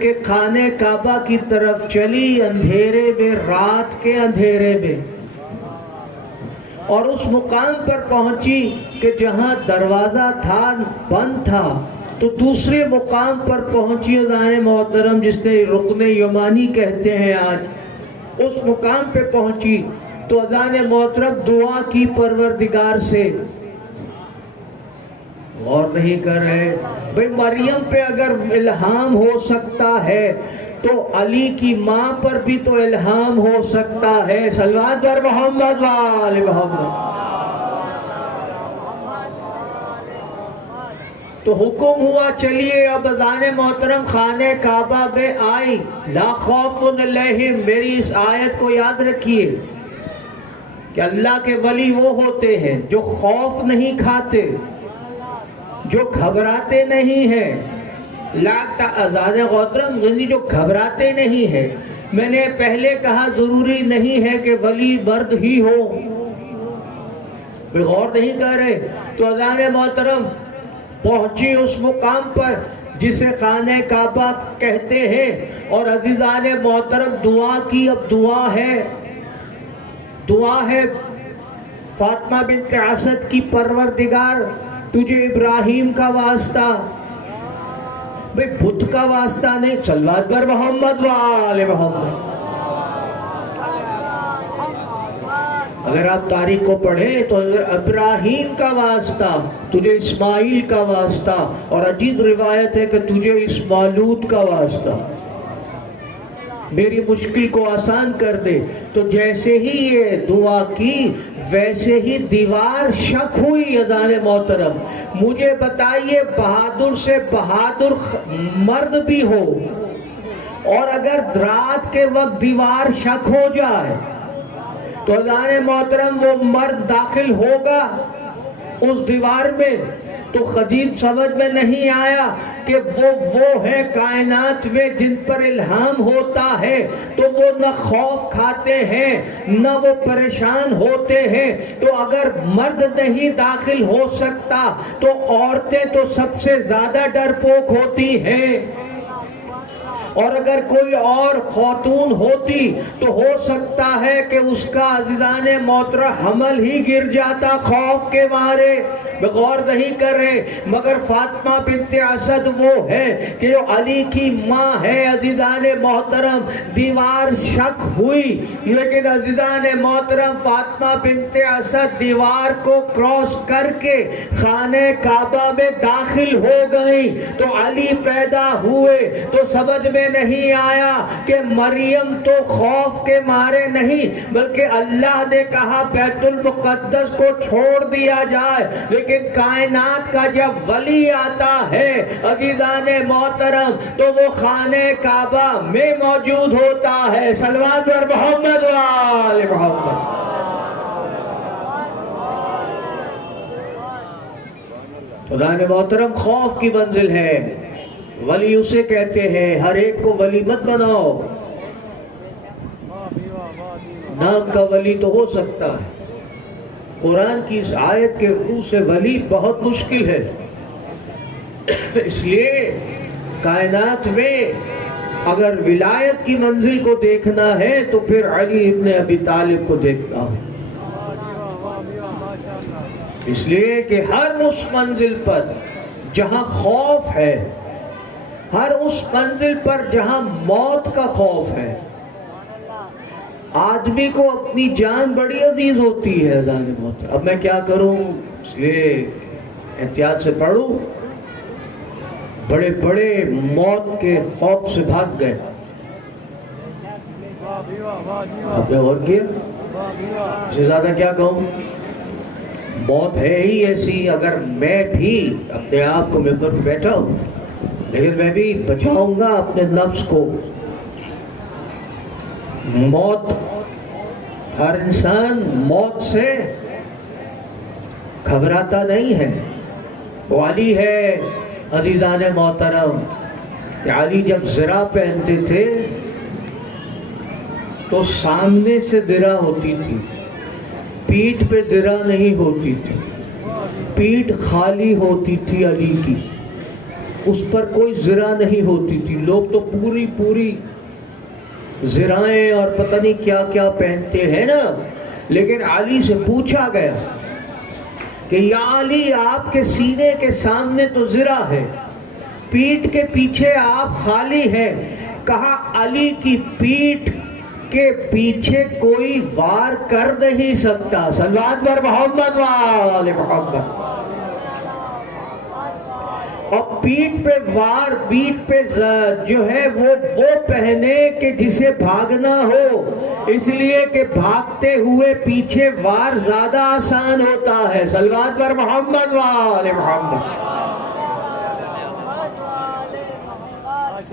کہ خانہ کعبہ کی طرف چلی اندھیرے میں، رات کے اندھیرے میں، اور اس مقام پر پہنچی کہ جہاں دروازہ تھا بند تھا، تو دوسرے مقام پر پہنچی اذان محترم جس نے رکن یمانی کہتے ہیں آج، اس مقام پہ پہنچی تو اذان محترم دعا کی پروردگار سے۔ غور نہیں کر رہے بھئی، مریم پہ اگر الہام ہو سکتا ہے تو علی کی ماں پر بھی تو الہام ہو سکتا ہے۔ صلوات پر محمد وآل محمد۔ تو حکم ہوا چلیے اب اذان محترم خانہ کعبہ میں آئی. لا خوف علیہم، میری اس آیت کو یاد رکھیے کہ اللہ کے ولی وہ ہوتے ہیں جو خوف نہیں کھاتے، جو گھبراتے نہیں ہیں. لاتا اذان محترم یعنی جو گھبراتے نہیں ہیں. میں نے پہلے کہا ضروری نہیں ہے کہ ولی مرد ہی ہو، کوئی غور نہیں کر رہے. تو اذان محترم پہنچی اس مقام پر جسے خانہ کعبہ کہتے ہیں، اور عزیزان محترم دعا کی. اب دعا ہے فاطمہ بنت اسد کی، پروردگار تجھے ابراہیم کا واسطہ، بھئی بت کا واسطہ نہیں، صلوات پر محمد و آل محمد. اگر آپ تاریخ کو پڑھیں تو ابراہیم کا واسطہ، تجھے اسماعیل کا واسطہ، اور عجیب روایت ہے کہ تجھے اس مولود کا واسطہ، میری مشکل کو آسان کر دے. تو جیسے ہی یہ دعا کی ویسے ہی دیوار شک ہوئی. اذان محترم مجھے بتائیے بہادر سے بہادر مرد بھی ہو اور اگر رات کے وقت دیوار شک ہو جائے تو اذان محترم وہ مرد داخل ہوگا اس دیوار میں؟ تو خجیب سمجھ میں نہیں آیا کہ وہ ہے کائنات میں جن پر الہام ہوتا ہے تو وہ نہ خوف کھاتے ہیں نہ وہ پریشان ہوتے ہیں. تو اگر مرد نہیں داخل ہو سکتا تو عورتیں تو سب سے زیادہ ڈرپوک ہوتی ہیں، اور اگر کوئی اور خاتون ہوتی تو ہو سکتا ہے کہ اس کا عزیزان محترم حمل ہی گر جاتا خوف کے مارے. غور نہیں کر رہے، مگر فاطمہ بنت اسد وہ ہے کہ جو علی کی ماں ہے. عزیزان محترم دیوار شک ہوئی لیکن عزیزان محترم فاطمہ بنت اسد دیوار کو کراس کر کے خانہ کعبہ میں داخل ہو گئی. تو علی پیدا ہوئے تو سمجھ میں نہیں آیا کہ مریم تو خوف کے مارے نہیں بلکہ اللہ نے کہا بیت المقدس کو چھوڑ دیا جائے. لیکن کائنات کا جب ولی آتا ہے عزیزان محترم تو وہ خانہ کعبہ میں موجود ہوتا ہے. صلوات پر محمد و آل محمد. عزیزان محترم خوف کی منزل ہے، ولی اسے کہتے ہیں. ہر ایک کو ولی مت بناؤ، نام کا ولی تو ہو سکتا ہے. قرآن کی اس آیت کے روح سے ولی بہت مشکل ہے. اس لیے کائنات میں اگر ولایت کی منزل کو دیکھنا ہے تو پھر علی ابن ابی طالب کو دیکھنا ہو. اس لیے کہ ہر اس منزل پر جہاں خوف ہے، ہر اس منزل پر جہاں موت کا خوف ہے، آدمی کو اپنی جان بڑی عزیز ہوتی ہے. اذان محترم اب میں کیا کروں، اس لیے احتیاط سے پڑھوں. بڑے بڑے موت کے خوف سے بھاگ گئے. آپ نے غور کیا؟ اس سے زیادہ کیا کہوں؟ موت ہے ہی ایسی. اگر میں بھی اپنے آپ کو ممبر پہ بیٹھا ہوں لیکن میں بھی بچاؤں گا اپنے نفس کو. موت، ہر انسان موت سے گھبراتا نہیں ہے. علی ہے عزیزان محترم کہ علی جب زرہ پہنتے تھے تو سامنے سے زرہ ہوتی تھی، پیٹھ پہ زرہ نہیں ہوتی تھی. پیٹھ خالی ہوتی تھی علی کی، اس پر کوئی زرہ نہیں ہوتی تھی. لوگ تو پوری زرائیں اور پتہ نہیں کیا کیا پہنتے ہیں نا. لیکن علی سے پوچھا گیا کہ یا علی آپ کے سینے کے سامنے تو زرہ ہے، پیٹھ کے پیچھے آپ خالی ہیں. کہا علی کی پیٹھ کے پیچھے کوئی وار کر نہیں سکتا. صلوات پر محمد و آل محمد. اور پیٹھ پہ وار، پیٹھ پہ جو ہے وہ پہنے کہ جسے بھاگنا ہو، اس لیے کہ بھاگتے ہوئے پیچھے وار زیادہ آسان ہوتا ہے. صلوات پر محمد و آل محمد.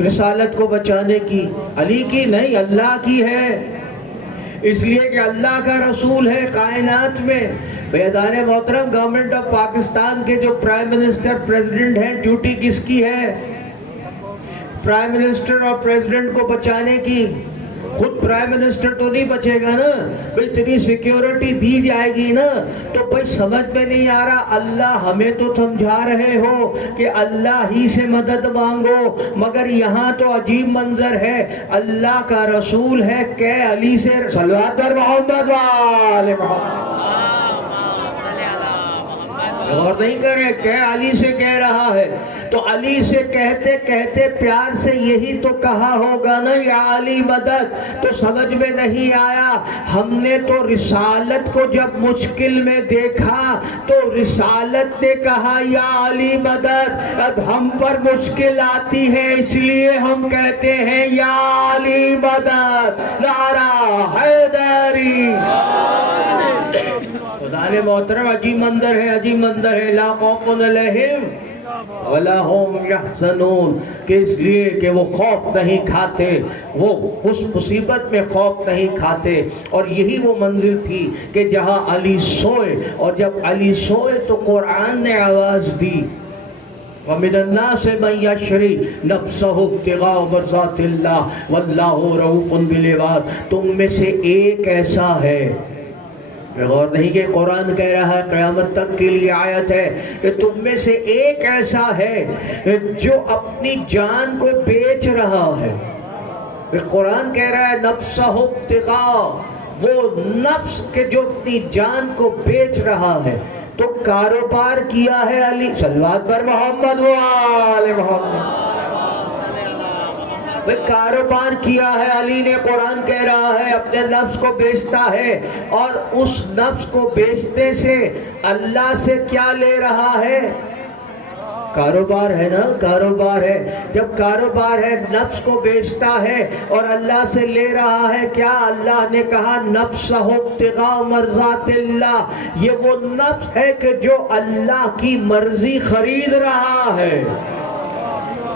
رسالت کو بچانے کی؟ علی کی نہیں، اللہ کی ہے، اس لیے کہ اللہ کا رسول ہے کائنات میں۔ بیدار محترم، گورنمنٹ آف پاکستان کے جو پرائم منسٹر پریزیڈنٹ ہیں، ڈیوٹی کس کی ہے؟ پرائم منسٹر اور پریزیڈنٹ کو بچانے کی۔ خود پرائم منسٹر تو نہیں بچے گا نا بھئی، اتنی سیکیورٹی دی جائے گی نا تو بھئی سمجھ میں نہیں آ رہا، اللہ ہمیں تو سمجھا رہے ہو کہ اللہ ہی سے مدد مانگو، مگر یہاں تو عجیب منظر ہے، اللہ کا رسول ہے کہ علی سے صلوات پر محمد وآل محمد، غور نہیں کریں، کہ علی سے کہہ رہا ہے تو علی سے کہتے کہتے پیار سے یہی تو کہا ہوگا نا، یا علی مدد، تو سمجھ میں نہیں آیا۔ ہم نے تو رسالت کو جب مشکل میں دیکھا تو رسالت نے کہا یا علی مدد، اب ہم پر مشکل آتی ہے اس لیے ہم کہتے ہیں یا علی مدد، نعرہ حیدری۔ خدا نے محترم، عجیب منظر ہے، عجیب منظر ہے، لا خوف علیہم ولا هم يحزنون، کہ اس لیے کہ وہ خوف نہیں کھاتے، وہ اس مصیبت میں خوف نہیں کھاتے۔ اور یہی وہ منزل تھی کہ جہاں علی سوئے، اور جب علی سوئے تو قرآن نے آواز دی، وَمِنَ النَّاسِ مَن يَشْرِي نَفْسَهُ ابْتِغَاءَ مَرْضَاتِ اللَّهِ وَاللَّهُ رَءُوفٌ بِالْعِبَادِ۔ تم میں سے ایک ایسا ہے، غور نہیں کہ قرآن کہہ رہا ہے، قیامت تک کے لیے آیت ہے کہ تم میں سے ایک ایسا ہے جو اپنی جان کو بیچ رہا ہے۔ قرآن کہہ رہا ہے نفسہ ابتغاء، وہ نفس کے جو اپنی جان کو بیچ رہا ہے، تو کاروبار کیا ہے علی، صلوات پر محمد وآل محمد، کاروبار کیا ہے علی نے۔ قرآن کہہ رہا ہے اپنے نفس کو بیچتا ہے، اور اس نفس کو بیچنے سے اللہ سے کیا لے رہا ہے؟ کاروبار ہے نا، کاروبار ہے۔ جب کاروبار ہے، نفس کو بیچتا ہے اور اللہ سے لے رہا ہے کیا؟ اللہ نے کہا نفسہ ابتغاء مرضات اللہ، یہ وہ نفس ہے کہ جو اللہ کی مرضی خرید رہا ہے۔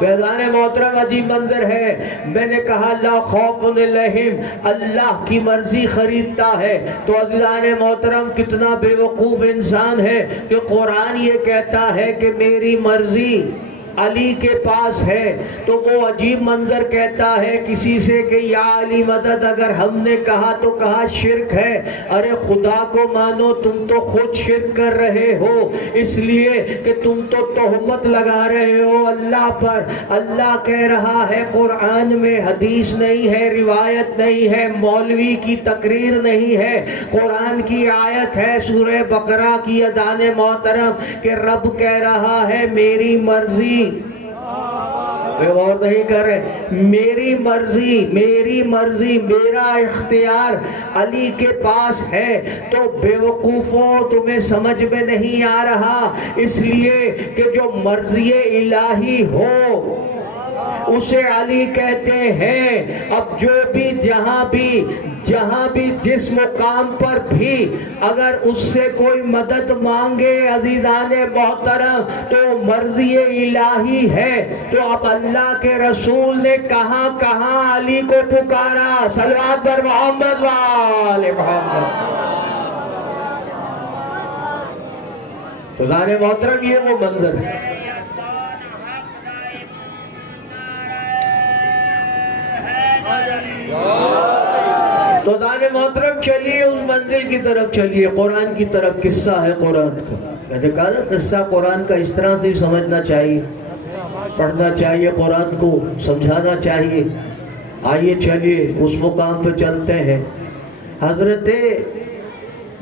بیدان محترم، عجیب منظر ہے، میں نے کہا لا خوف علیہم، اللہ کی مرضی خریدتا ہے، تو عزیزان محترم کتنا بے وقوف انسان ہے کہ قرآن یہ کہتا ہے کہ میری مرضی علی کے پاس ہے، تو وہ عجیب منظر کہتا ہے کسی سے کہ یا علی مدد، اگر ہم نے کہا تو کہا شرک ہے۔ ارے خدا کو مانو، تم تو خود شرک کر رہے ہو، اس لیے کہ تم تو تہمت لگا رہے ہو اللہ پر۔ اللہ کہہ رہا ہے قرآن میں، حدیث نہیں ہے، روایت نہیں ہے، مولوی کی تقریر نہیں ہے، قرآن کی آیت ہے سورہ بقرہ کی ادان محترم، کہ رب کہہ رہا ہے میری مرضی، غور نہیں کر رہے، میری مرضی، میری مرضی، میرا اختیار علی کے پاس ہے۔ تو بے وقوفوں، تمہیں سمجھ میں نہیں آ رہا، اس لیے کہ جو مرضی الہی ہو اسے علی کہتے ہیں۔ اب جو بھی جہاں بھی جس مقام پر بھی اگر اس سے کوئی مدد مانگے عزیزان محترم تو مرضی الہی ہے۔ تو اب اللہ کے رسول نے کہاں کہاں علی کو پکارا، صلوات پر محمد وآل محمد۔ تو عزیزان محترم یہ وہ منظر ہے۔ تو دانے محترم چلیے اس منزل کی طرف چلیے، قرآن کی طرف۔ قصہ ہے قرآن کا، میں نے کہا نا قصہ قرآن کا اس طرح سے سمجھنا چاہیے، پڑھنا چاہیے، قرآن کو سمجھانا چاہیے۔ آئیے چلیے اس مقام پہ چلتے ہیں۔ حضرت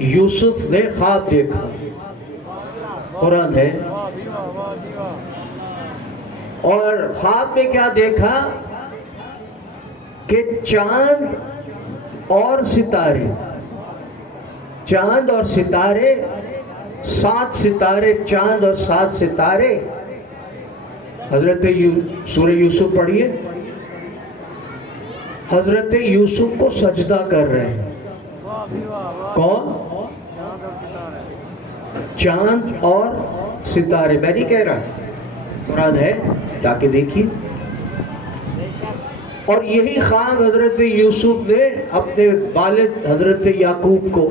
یوسف نے خواب دیکھا، قرآن ہے، اور خواب میں کیا دیکھا کہ چاند اور ستارے، چاند اور ستارے، 7 ستارے، چاند اور 7 ستارے، حضرت سورہ یوسف پڑھیے، حضرت یوسف کو سجدہ کر رہے ہیں۔ کون؟ چاند اور ستارے، میں نہیں کہہ رہا، قرآن ہے، جا کے دیکھیے۔ اور یہی خواب حضرت یوسف نے اپنے والد حضرت یعقوب کو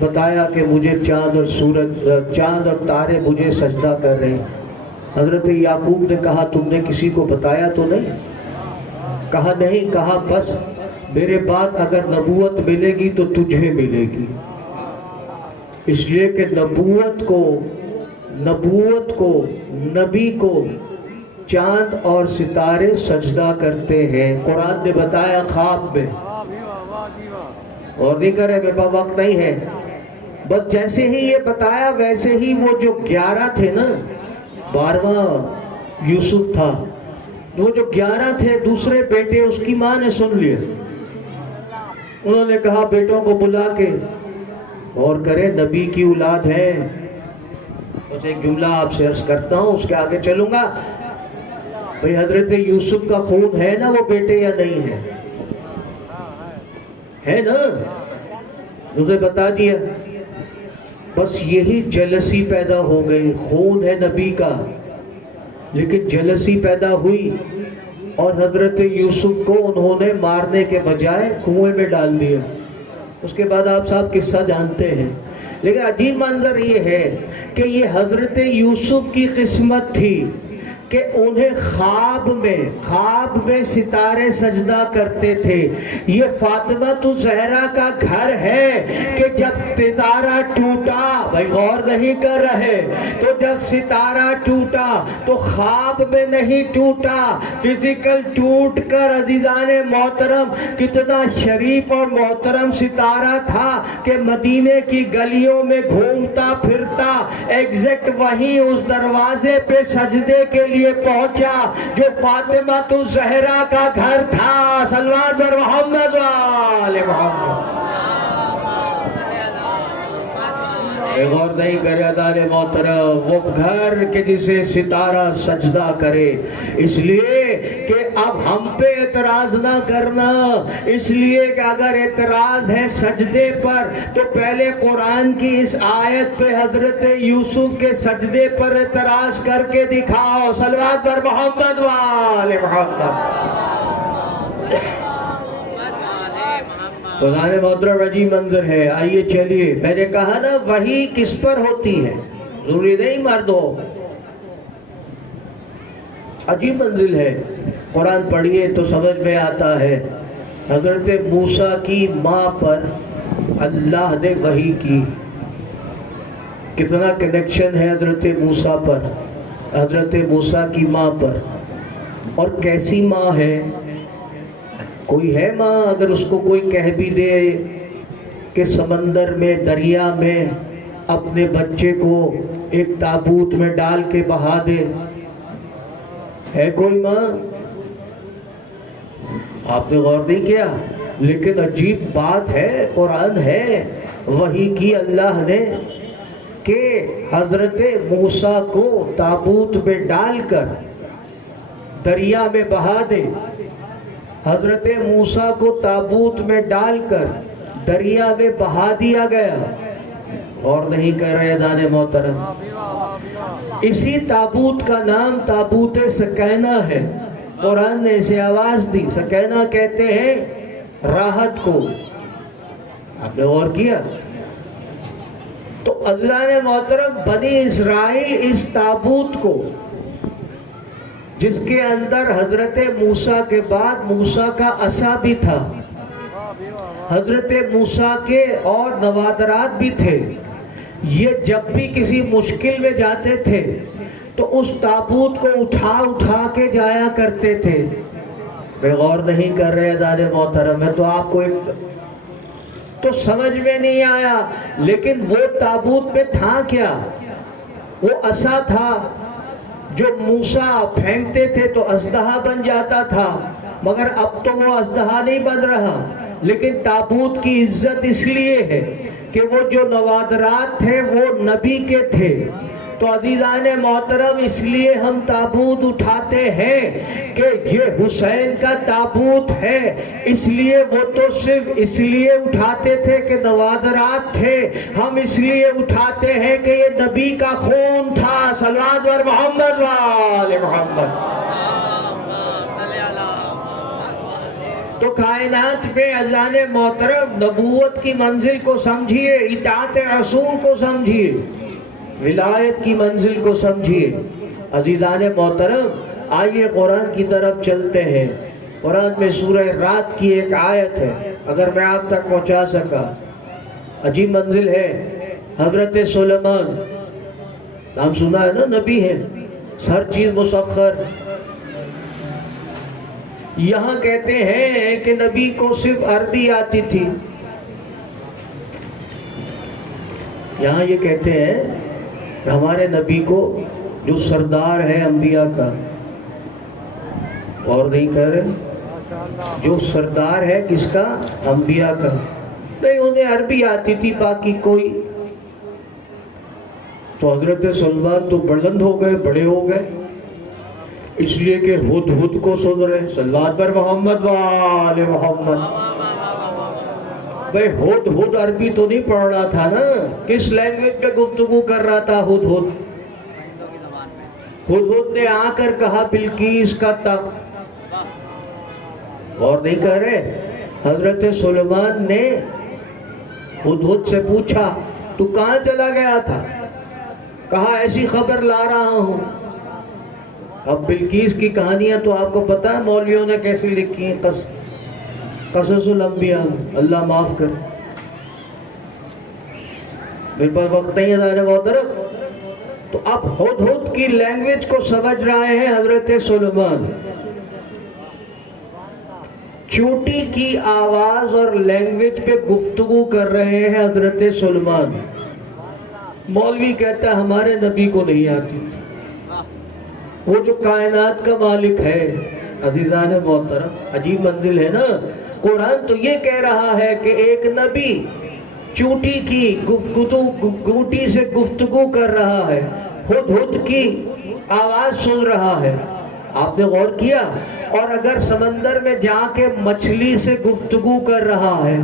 بتایا کہ مجھے چاند اور تارے مجھے سجدہ کر رہے ہیں۔ حضرت یعقوب نے کہا تم نے کسی کو بتایا تو نہیں؟ کہا نہیں، کہا بس میرے بعد اگر نبوت ملے گی تو تجھے ملے گی، اس لیے کہ نبوت کو نبی کو چاند اور ستارے سجدہ کرتے ہیں۔ قرآن نے بتایا خواب میں، اور نہیں کرے میرے پاس وقت نہیں ہے، بس جیسے ہی یہ بتایا ویسے ہی وہ جو 11 تھے نا، 12واں یوسف تھا، وہ جو 11 تھے دوسرے بیٹے اس کی ماں نے سن لیے، انہوں نے کہا بیٹوں کو بلا کے اور کرے نبی کی اولاد ہے۔ بس ایک جملہ آپ سے عرض کرتا ہوں، اس کے آگے چلوں گا۔ بھئی حضرت یوسف کا خون ہے نا وہ بیٹے یا نہیں ہے؟ ہے نا؟ مجھے بتا دیا۔ بس یہی جلسی پیدا ہو گئی، خون ہے نبی کا لیکن جلسی پیدا ہوئی، اور حضرت یوسف کو انہوں نے مارنے کے بجائے کنویں میں ڈال دیا۔ اس کے بعد آپ صاحب قصہ جانتے ہیں، لیکن عجیب منظر یہ ہے کہ یہ حضرت یوسف کی قسمت تھی کہ انہیں خواب میں ستارے سجدہ کرتے تھے۔ یہ فاطمہ الزہرا کا گھر ہے کہ جب ستارہ ٹوٹا، بھائی غور نہیں کر رہے، تو جب ستارہ ٹوٹا تو خواب میں نہیں ٹوٹا، فزیکل ٹوٹ کر عزیزان محترم کتنا شریف اور محترم ستارہ تھا کہ مدینے کی گلیوں میں گھومتا پھرتا، ایگزیکٹ وہیں اس دروازے پہ سجدے کے لیے پہنچا جو فاطمہ الزہرا کا گھر تھا۔ صلوات بر محمد و آل محمد۔ غور نہیں کرے ادار محترم، وہ گھر کے جسے ستارہ سجدہ کرے، اس لیے کہ اب ہم پہ اعتراض نہ کرنا، اس لیے کہ اگر اعتراض ہے سجدے پر تو پہلے قرآن کی اس آیت پہ حضرت یوسف کے سجدے پر اعتراض کر کے دکھاؤ۔ صلوات پر محمد و آل محمد۔ خدانے محترم عجیب منظر ہے۔ آئیے چلیے، میں نے کہا نا وحی کس پر ہوتی ہے، ضروری نہیں مرد ہو۔ عجیب منزل ہے، قرآن پڑھیے تو سمجھ میں آتا ہے۔ حضرت موسیٰ کی ماں پر اللہ نے وحی کی، کتنا کنیکشن ہے حضرت موسیٰ پر، حضرت موسیٰ کی ماں پر، اور کیسی ماں ہے؟ کوئی ہے ماں اگر اس کو کوئی کہہ بھی دے کہ سمندر میں دریا میں اپنے بچے کو ایک تابوت میں ڈال کے بہا دے؟ ہے کوئی ماں؟ آپ نے غور نہیں کیا، لیکن عجیب بات ہے، قرآن ہے وحی کی اللہ نے کہ حضرت موسیٰ کو تابوت میں ڈال کر دریا میں بہا دے۔ حضرت موسیٰ کو تابوت میں ڈال کر دریا میں بہا دیا گیا، اور نہیں کہہ رہے دانے محترم۔ اسی تابوت کا نام تابوت سکینہ ہے، قرآن نے اسے آواز دی۔ سکینہ کہتے ہیں راحت کو، آپ نے غور کیا؟ تو اللہ نے محترم بنی اسرائیل اس تابوت کو، جس کے اندر حضرت موسیٰ کے بعد موسیٰ کا عصا بھی تھا، حضرت موسیٰ کے اور نوادرات بھی تھے، یہ جب بھی کسی مشکل میں جاتے تھے تو اس تابوت کو اٹھا کے جایا کرتے تھے۔ میں غور نہیں کر رہے دانے محترم، ہے تو آپ کو ایک تو سمجھ میں نہیں آیا، لیکن وہ تابوت میں تھا کیا؟ وہ عصا تھا جو موسیٰ پھینکتے تھے تو اژدہا بن جاتا تھا، مگر اب تو وہ اژدہا نہیں بن رہا، لیکن تابوت کی عزت اس لیے ہے کہ وہ جو نوادرات تھے وہ نبی کے تھے۔ تو عزیزان محترم اس لیے ہم تابوت اٹھاتے ہیں کہ یہ حسین کا تابوت ہے، اس لیے وہ تو صرف اس لیے اٹھاتے تھے کہ نوادرات تھے، ہم اس لیے اٹھاتے ہیں کہ یہ نبی کا خون تھا۔ صلوات بر محمد و آل محمد۔ کائنات میں عزیزان محترم نبوت کی منزل کو سمجھیے، اطاعت رسول کو سمجھیے، ولایت کی منزل کو سمجھیے۔ عزیزان محترم آئیے قرآن کی طرف چلتے ہیں۔ قرآن میں سورہ رات کی ایک آیت ہے، اگر میں آپ تک پہنچا سکا، عجیب منزل ہے۔ حضرت سلیمان، نام سنا ہے نا، نبی ہے، ہر چیز مسخر۔ یہاں کہتے ہیں کہ نبی کو صرف عربی آتی تھی، یہاں یہ کہتے ہیں کہ ہمارے نبی کو جو سردار ہے انبیاء کا، اور نہیں کہہ رہے، جو سردار ہے کس کا؟ انبیاء کا، نہیں انہیں عربی آتی تھی، باقی کوئی۔ تو حضرت سلیمان تو بلند ہو گئے، بڑے ہو گئے، اس لیے کہ ہد کو سن رہے، صلی اللہ پر محمد وآل محمد۔ بھئی ہد عربی تو نہیں پڑھ رہا تھا نا، کس لینگویج پہ گفتگو کر رہا تھا؟ ہد نے آ کر کہا بلقیس کا تخت، اور نہیں کہہ رہے۔ حضرت سلیمان نے ہد سے پوچھا تو کہاں چلا گیا تھا؟ کہا ایسی خبر لا رہا ہوں۔ اب بلقیس کی کہانیاں تو آپ کو پتا ہے مولویوں نے کیسی لکھی ہیں، قصص الانبیاء، اللہ معاف کر۔ میرے پاس وقت نہیں ہے ذرا محترم، تو اب ہد کی لینگویج کو سمجھ رہے ہیں حضرت سلیمان۔ چونٹی کی آواز اور لینگویج پہ گفتگو کر رہے ہیں حضرت سلیمان۔ مولوی کہتا ہے ہمارے نبی کو نہیں آتی، وہ جو کائنات کا مالک ہے۔ عزیزان محترم عجیب منزل ہے نا۔ قرآن تو یہ کہہ رہا ہے کہ ایک نبی چونٹی کی گوٹی سے گفتگو کر رہا ہے، ہد کی آواز سن رہا ہے۔ آپ نے غور کیا؟ اور اگر سمندر میں جا کے مچھلی سے گفتگو کر رہا ہے،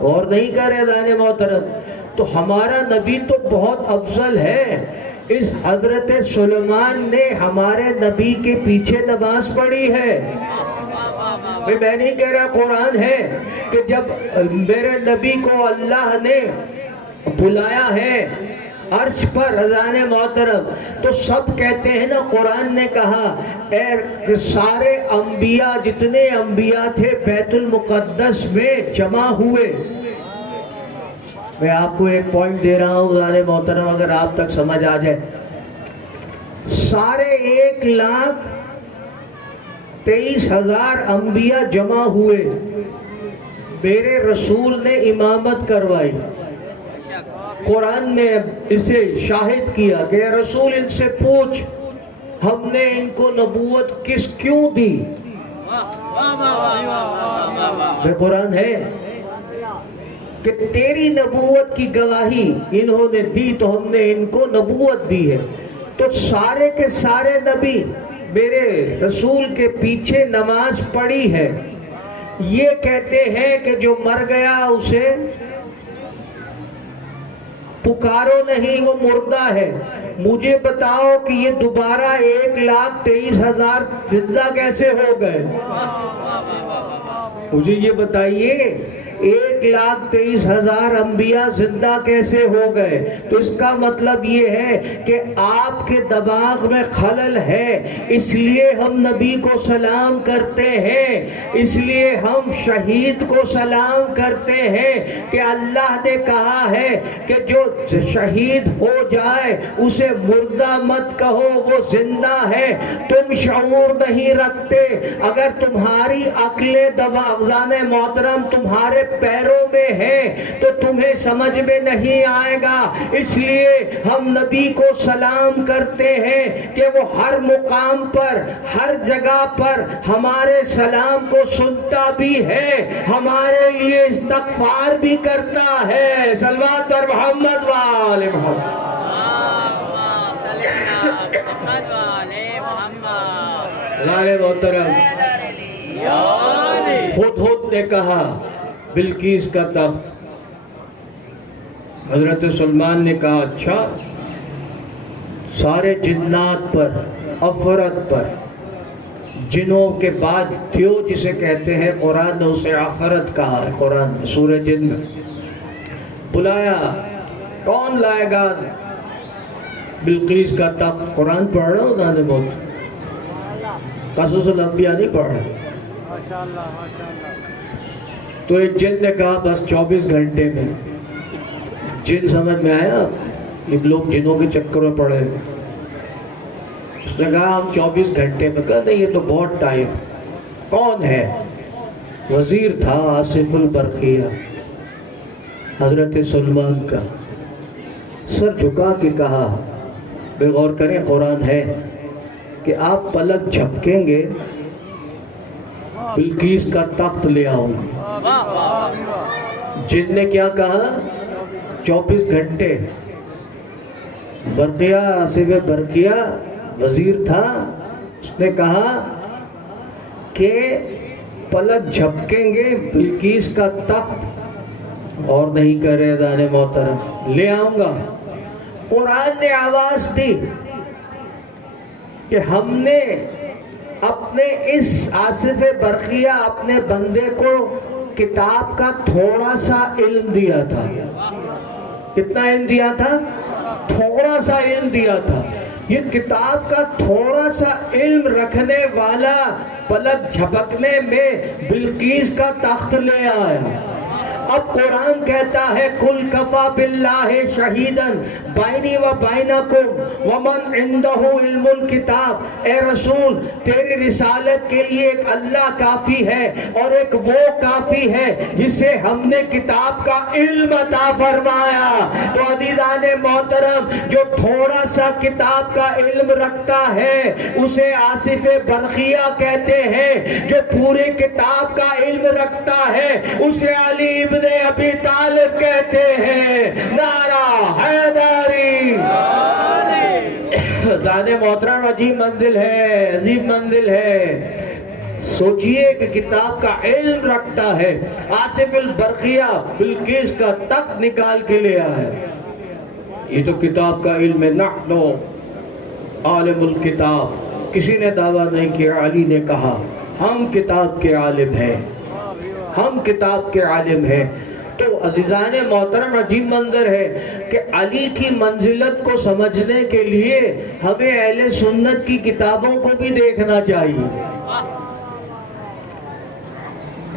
اور نہیں کر رہے عزیزان محترم، تو ہمارا نبی تو بہت افضل ہے۔ اس حضرت سلیمان نے ہمارے نبی کے پیچھے نماز پڑھی ہے۔ میں نہیں کہہ رہا، قرآن ہے کہ جب میرے نبی کو اللہ نے بلایا ہے عرش پر عزیزان محترم، تو سب کہتے ہیں نا، قرآن نے کہا اے سارے انبیاء، جتنے انبیاء تھے بیت المقدس میں جمع ہوئے۔ میں آپ کو ایک پوائنٹ دے رہا ہوں عزیزان محترم، اگر آپ تک سمجھ آ جائے، سارے 1,23,000 انبیاء جمع ہوئے، میرے رسول نے امامت کروائی۔ قرآن نے اسے شاہد کیا کہ اے رسول ان سے پوچھ ہم نے ان کو نبوت کیوں دی؟ قرآن ہے کہ تیری نبوت کی گواہی انہوں نے دی تو ہم نے ان کو نبوت دی ہے۔ تو سارے کے سارے نبی میرے رسول کے پیچھے نماز پڑھی ہے۔ یہ کہتے ہیں کہ جو مر گیا اسے پکارو نہیں، وہ مردہ ہے۔ مجھے بتاؤ کہ یہ دوبارہ 1,23,000 زندہ کیسے ہو گئے؟ مجھے یہ بتائیے 1,23,000 انبیاء زندہ کیسے ہو گئے؟ تو اس کا مطلب یہ ہے کہ آپ کے دماغ میں خلل ہے، اس لیے ہم نبی کو سلام کرتے ہیں، اس لیے ہم شہید کو سلام کرتے ہیں کہ اللہ نے کہا ہے کہ جو شہید ہو جائے اسے مردہ مت کہو، وہ زندہ ہے۔ تم شعور نہیں رکھتے، اگر تمہاری عقلیں دماغان محترم تمہارے پیروں میں ہے تو تمہیں سمجھ میں نہیں آئے گا۔ اس لیے ہم نبی کو سلام کرتے ہیں کہ وہ ہر مقام پر، ہر جگہ پر ہمارے سلام کو سنتا بھی ہے، ہمارے لیے استغفار بھی کرتا ہے۔ صلوات پر محمد وآل محمد۔ لارے محترم ہد نے کہا بلقیس کا تخت۔ حضرت سلیمان نے کہا اچھا، سارے جنات پر، افراد پر، جنوں کے بعد دیو جسے کہتے ہیں، قرآن نے اسے آخرت کہا ہے۔ قرآن میں سورہ جن میں بلایا، کون لائے گا بلقیس کا تخت؟ قرآن پڑھ رہا ہوں نانے موت، قصص الانبیاء نہیں پڑھ رہا۔ تو ایک جن نے کہا بس 24 گھنٹے میں۔ جن سمجھ میں آیا؟ یہ لوگ جنوں کے چکر میں پڑے۔ اس نے کہا ہم 24 گھنٹے میں۔ کہا نہیں، یہ تو بہت ٹائم۔ کون ہے؟ وزیر تھا آصف البرقیہ، حضرت سلمان کا۔ سر جھکا کے کہا، بے غور کریں قرآن ہے، کہ آپ پلک جھپکیں گے بلقیس کا تخت لے آؤں گے۔ جن نے کیا کہا؟ 24 گھنٹے۔ برقیہ، آصف برقیہ وزیر تھا، اس نے کہا کہ پلک جھپکیں گے بلقیس کا تخت، اور نہیں کرے دانے محترم، لے آؤں گا۔ قرآن نے آواز دی کہ ہم نے اپنے اس آصف برقیہ اپنے بندے کو کتاب کا تھوڑا سا علم دیا تھا۔ کتنا علم دیا تھا؟ تھوڑا سا علم دیا تھا۔ یہ کتاب کا تھوڑا سا علم رکھنے والا پلک جھپکنے میں بلقیس کا تخت لے آیا۔ اب قرآن کہتا ہے کل کفا باللہ شہیدن بینی و بینکم ومن عندہ علم الکتاب۔ اے رسول، تیری رسالت کے لیے ایک اللہ کافی ہے اور ایک وہ کافی ہے جسے ہم نے کتاب کا علم عطا فرمایا۔ تو عزیزان محترم، جو تھوڑا سا کتاب کا علم رکھتا ہے اسے آصف برقیہ کہتے ہیں، جو پورے کتاب کا علم رکھتا ہے اسے علی ابن ابی طالب کہتے ہیں۔ نعرہ حیدری۔ زان محترم، عجیب منزل ہے، عجیب منزل ہے۔ سوچئے کہ کتاب کا علم رکھتا ہے، آصف البرقیہ بلقیس کا تخت نکال کے لے آئے۔ یہ تو کتاب کا علم ہے۔ نحن عالم الکتاب۔ کسی نے دعویٰ نہیں کیا، علی نے کہا ہم کتاب کے عالم ہیں، ہم کتاب کے عالم ہیں۔ تو عزیزان محترم، عجیب منظر ہے کہ علی کی منزلت کو سمجھنے کے لیے ہمیں اہل سنت کی کتابوں کو بھی دیکھنا چاہیے۔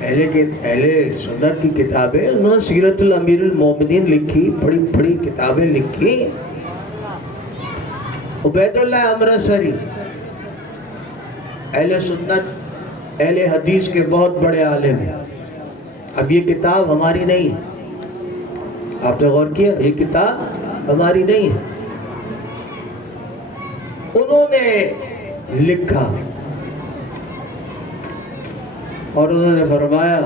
اہل سنت کی کتابیں، انہوں نے سیرت الامیر المومنین لکھی، بڑی بڑی کتابیں لکھی۔ عبید اللہ امرتسری اہل سنت، اہل حدیث کے بہت بڑے عالم ہیں۔ اب یہ کتاب ہماری نہیں ہے، آپ نے غور کیا؟ یہ کتاب ہماری نہیں ہے، انہوں نے لکھا اور انہوں نے فرمایا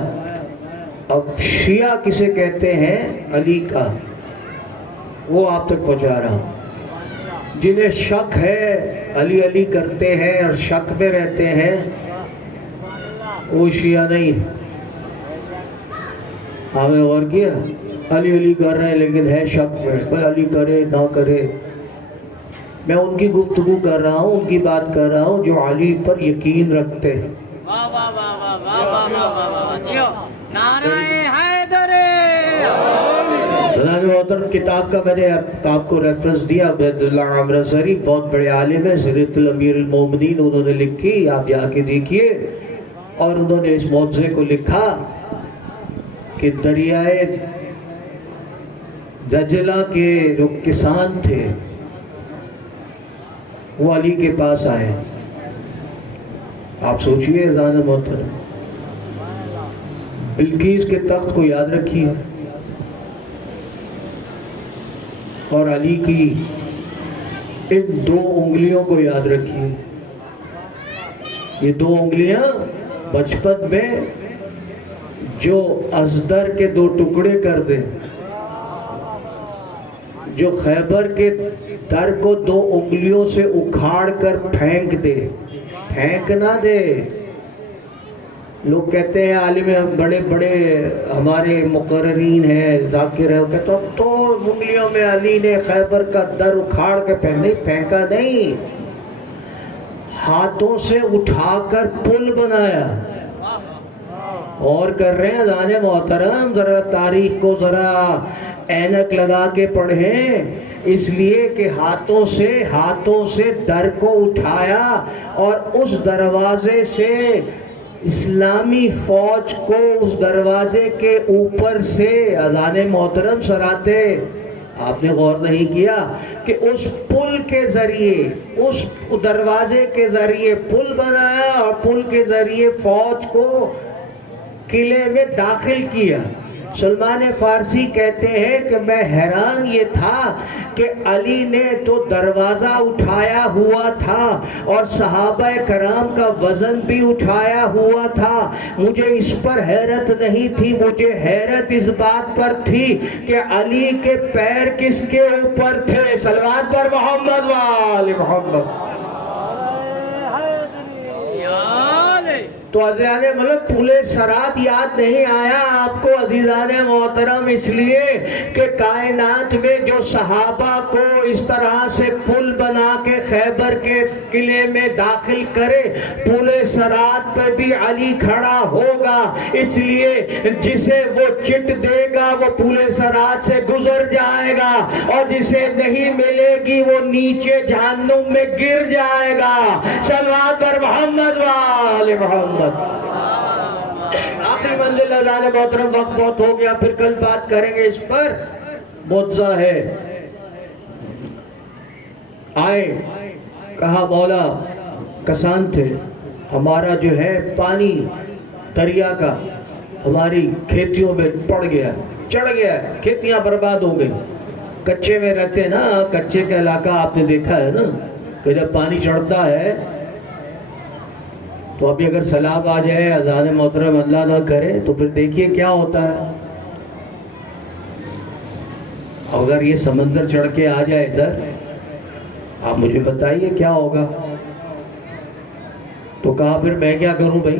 اب شیعہ کسے کہتے ہیں؟ علی کا، وہ آپ تک پہنچا رہا ہوں۔ جنہیں شک ہے، علی علی کرتے ہیں اور شک میں رہتے ہیں، وہ شیعہ نہیں ہے۔ آپ نے غور کیا؟ علی علی کر رہے ہیں لیکن ہے شک میں، بھئی علی کرے نہ کرے۔ میں ان کی گفتگو کر رہا ہوں، ان کی بات کر رہا ہوں جو علی پر یقین رکھتے ہیں۔ نعرہ حیدر۔ محترم، کتاب کا میں نے آپ کو ریفرنس دیا، عبید اللہ امرتسری بہت بڑے عالم ہیں، سیرت الامیر المومنین انہوں نے لکھی، آپ جا کے دیکھیے۔ اور انہوں نے اس موضوع کو لکھا کہ دریائے دجلہ کے جو کسان تھے وہ علی کے پاس آئے۔ آپ سوچئے زان محترم، بلقیس کے تخت کو یاد رکھیے اور علی کی ان 2 انگلیوں کو یاد رکھیے۔ یہ 2 انگلیاں بچپن میں جو ازدر کے 2 ٹکڑے کر دے، جو خیبر کے در کو 2 انگلیوں سے اکھاڑ کر پھینک دے، پھینک نہ دے۔ لوگ کہتے ہیں عالم بڑے بڑے ہمارے مقررین ہیں، ذاکر ہیں، وہ کہتے ہیں اب تو انگلیوں میں علی نے خیبر کا در اکھاڑ کے پھینکا نہیں۔ ہاتھوں سے اٹھا کر پل بنایا. اور کر رہے ہیں اذان محترم، ذرا تاریخ کو ذرا اینک لگا کے پڑھیں، اس لیے کہ ہاتھوں سے در کو اٹھایا اور اس دروازے سے اسلامی فوج کو اس دروازے کے اوپر سے اذان محترم سراتے. آپ نے غور نہیں کیا کہ اس پل کے ذریعے، اس دروازے کے ذریعے پل بنایا اور پل کے ذریعے فوج کو قلعے میں داخل کیا. سلمان فارسی کہتے ہیں کہ میں حیران یہ تھا کہ علی نے تو دروازہ اٹھایا ہوا تھا اور صحابہ کرام کا وزن بھی اٹھایا ہوا تھا. مجھے اس پر حیرت نہیں تھی، مجھے حیرت اس بات پر تھی کہ علی کے پیر کس کے اوپر تھے. صلوات پر محمد وآل محمد. تو عزیزان مطلب پل صراط یاد نہیں آیا آپ کو عزیزان محترم، اس لیے کہ کائنات میں جو صحابہ کو اس طرح سے پل بنا کے خیبر کے قلعے میں داخل کرے، پل صراط پہ بھی علی کھڑا ہوگا. اس لیے جسے وہ چٹ دے گا وہ پل صراط سے گزر جائے گا، اور جسے نہیں ملے گی وہ نیچے جہنم میں گر جائے گا. صلوات پر محمد وآل محمد. آخری منزل اذان محترم، وقت بہت ہو گیا، پھر کل بات کریں گے اس پر. موضوع ہے آئے، کہا مولا کسان تھے، ہمارا جو ہے پانی دریا کا ہماری کھیتیوں میں پڑ گیا، چڑھ گیا، کھیتیاں برباد ہو گئی. کچے میں رہتے نا، کچے کا علاقہ آپ نے دیکھا ہے نا کہ جب پانی چڑھتا ہے تو ابھی اگر سیلاب آ جائے، اذان محترم اللہ نہ کرے، تو پھر دیکھیے کیا ہوتا ہے. اگر یہ سمندر چڑھ کے آ جائے ادھر، آپ مجھے بتائیے کیا ہوگا. تو کہا پھر میں کیا کروں بھائی،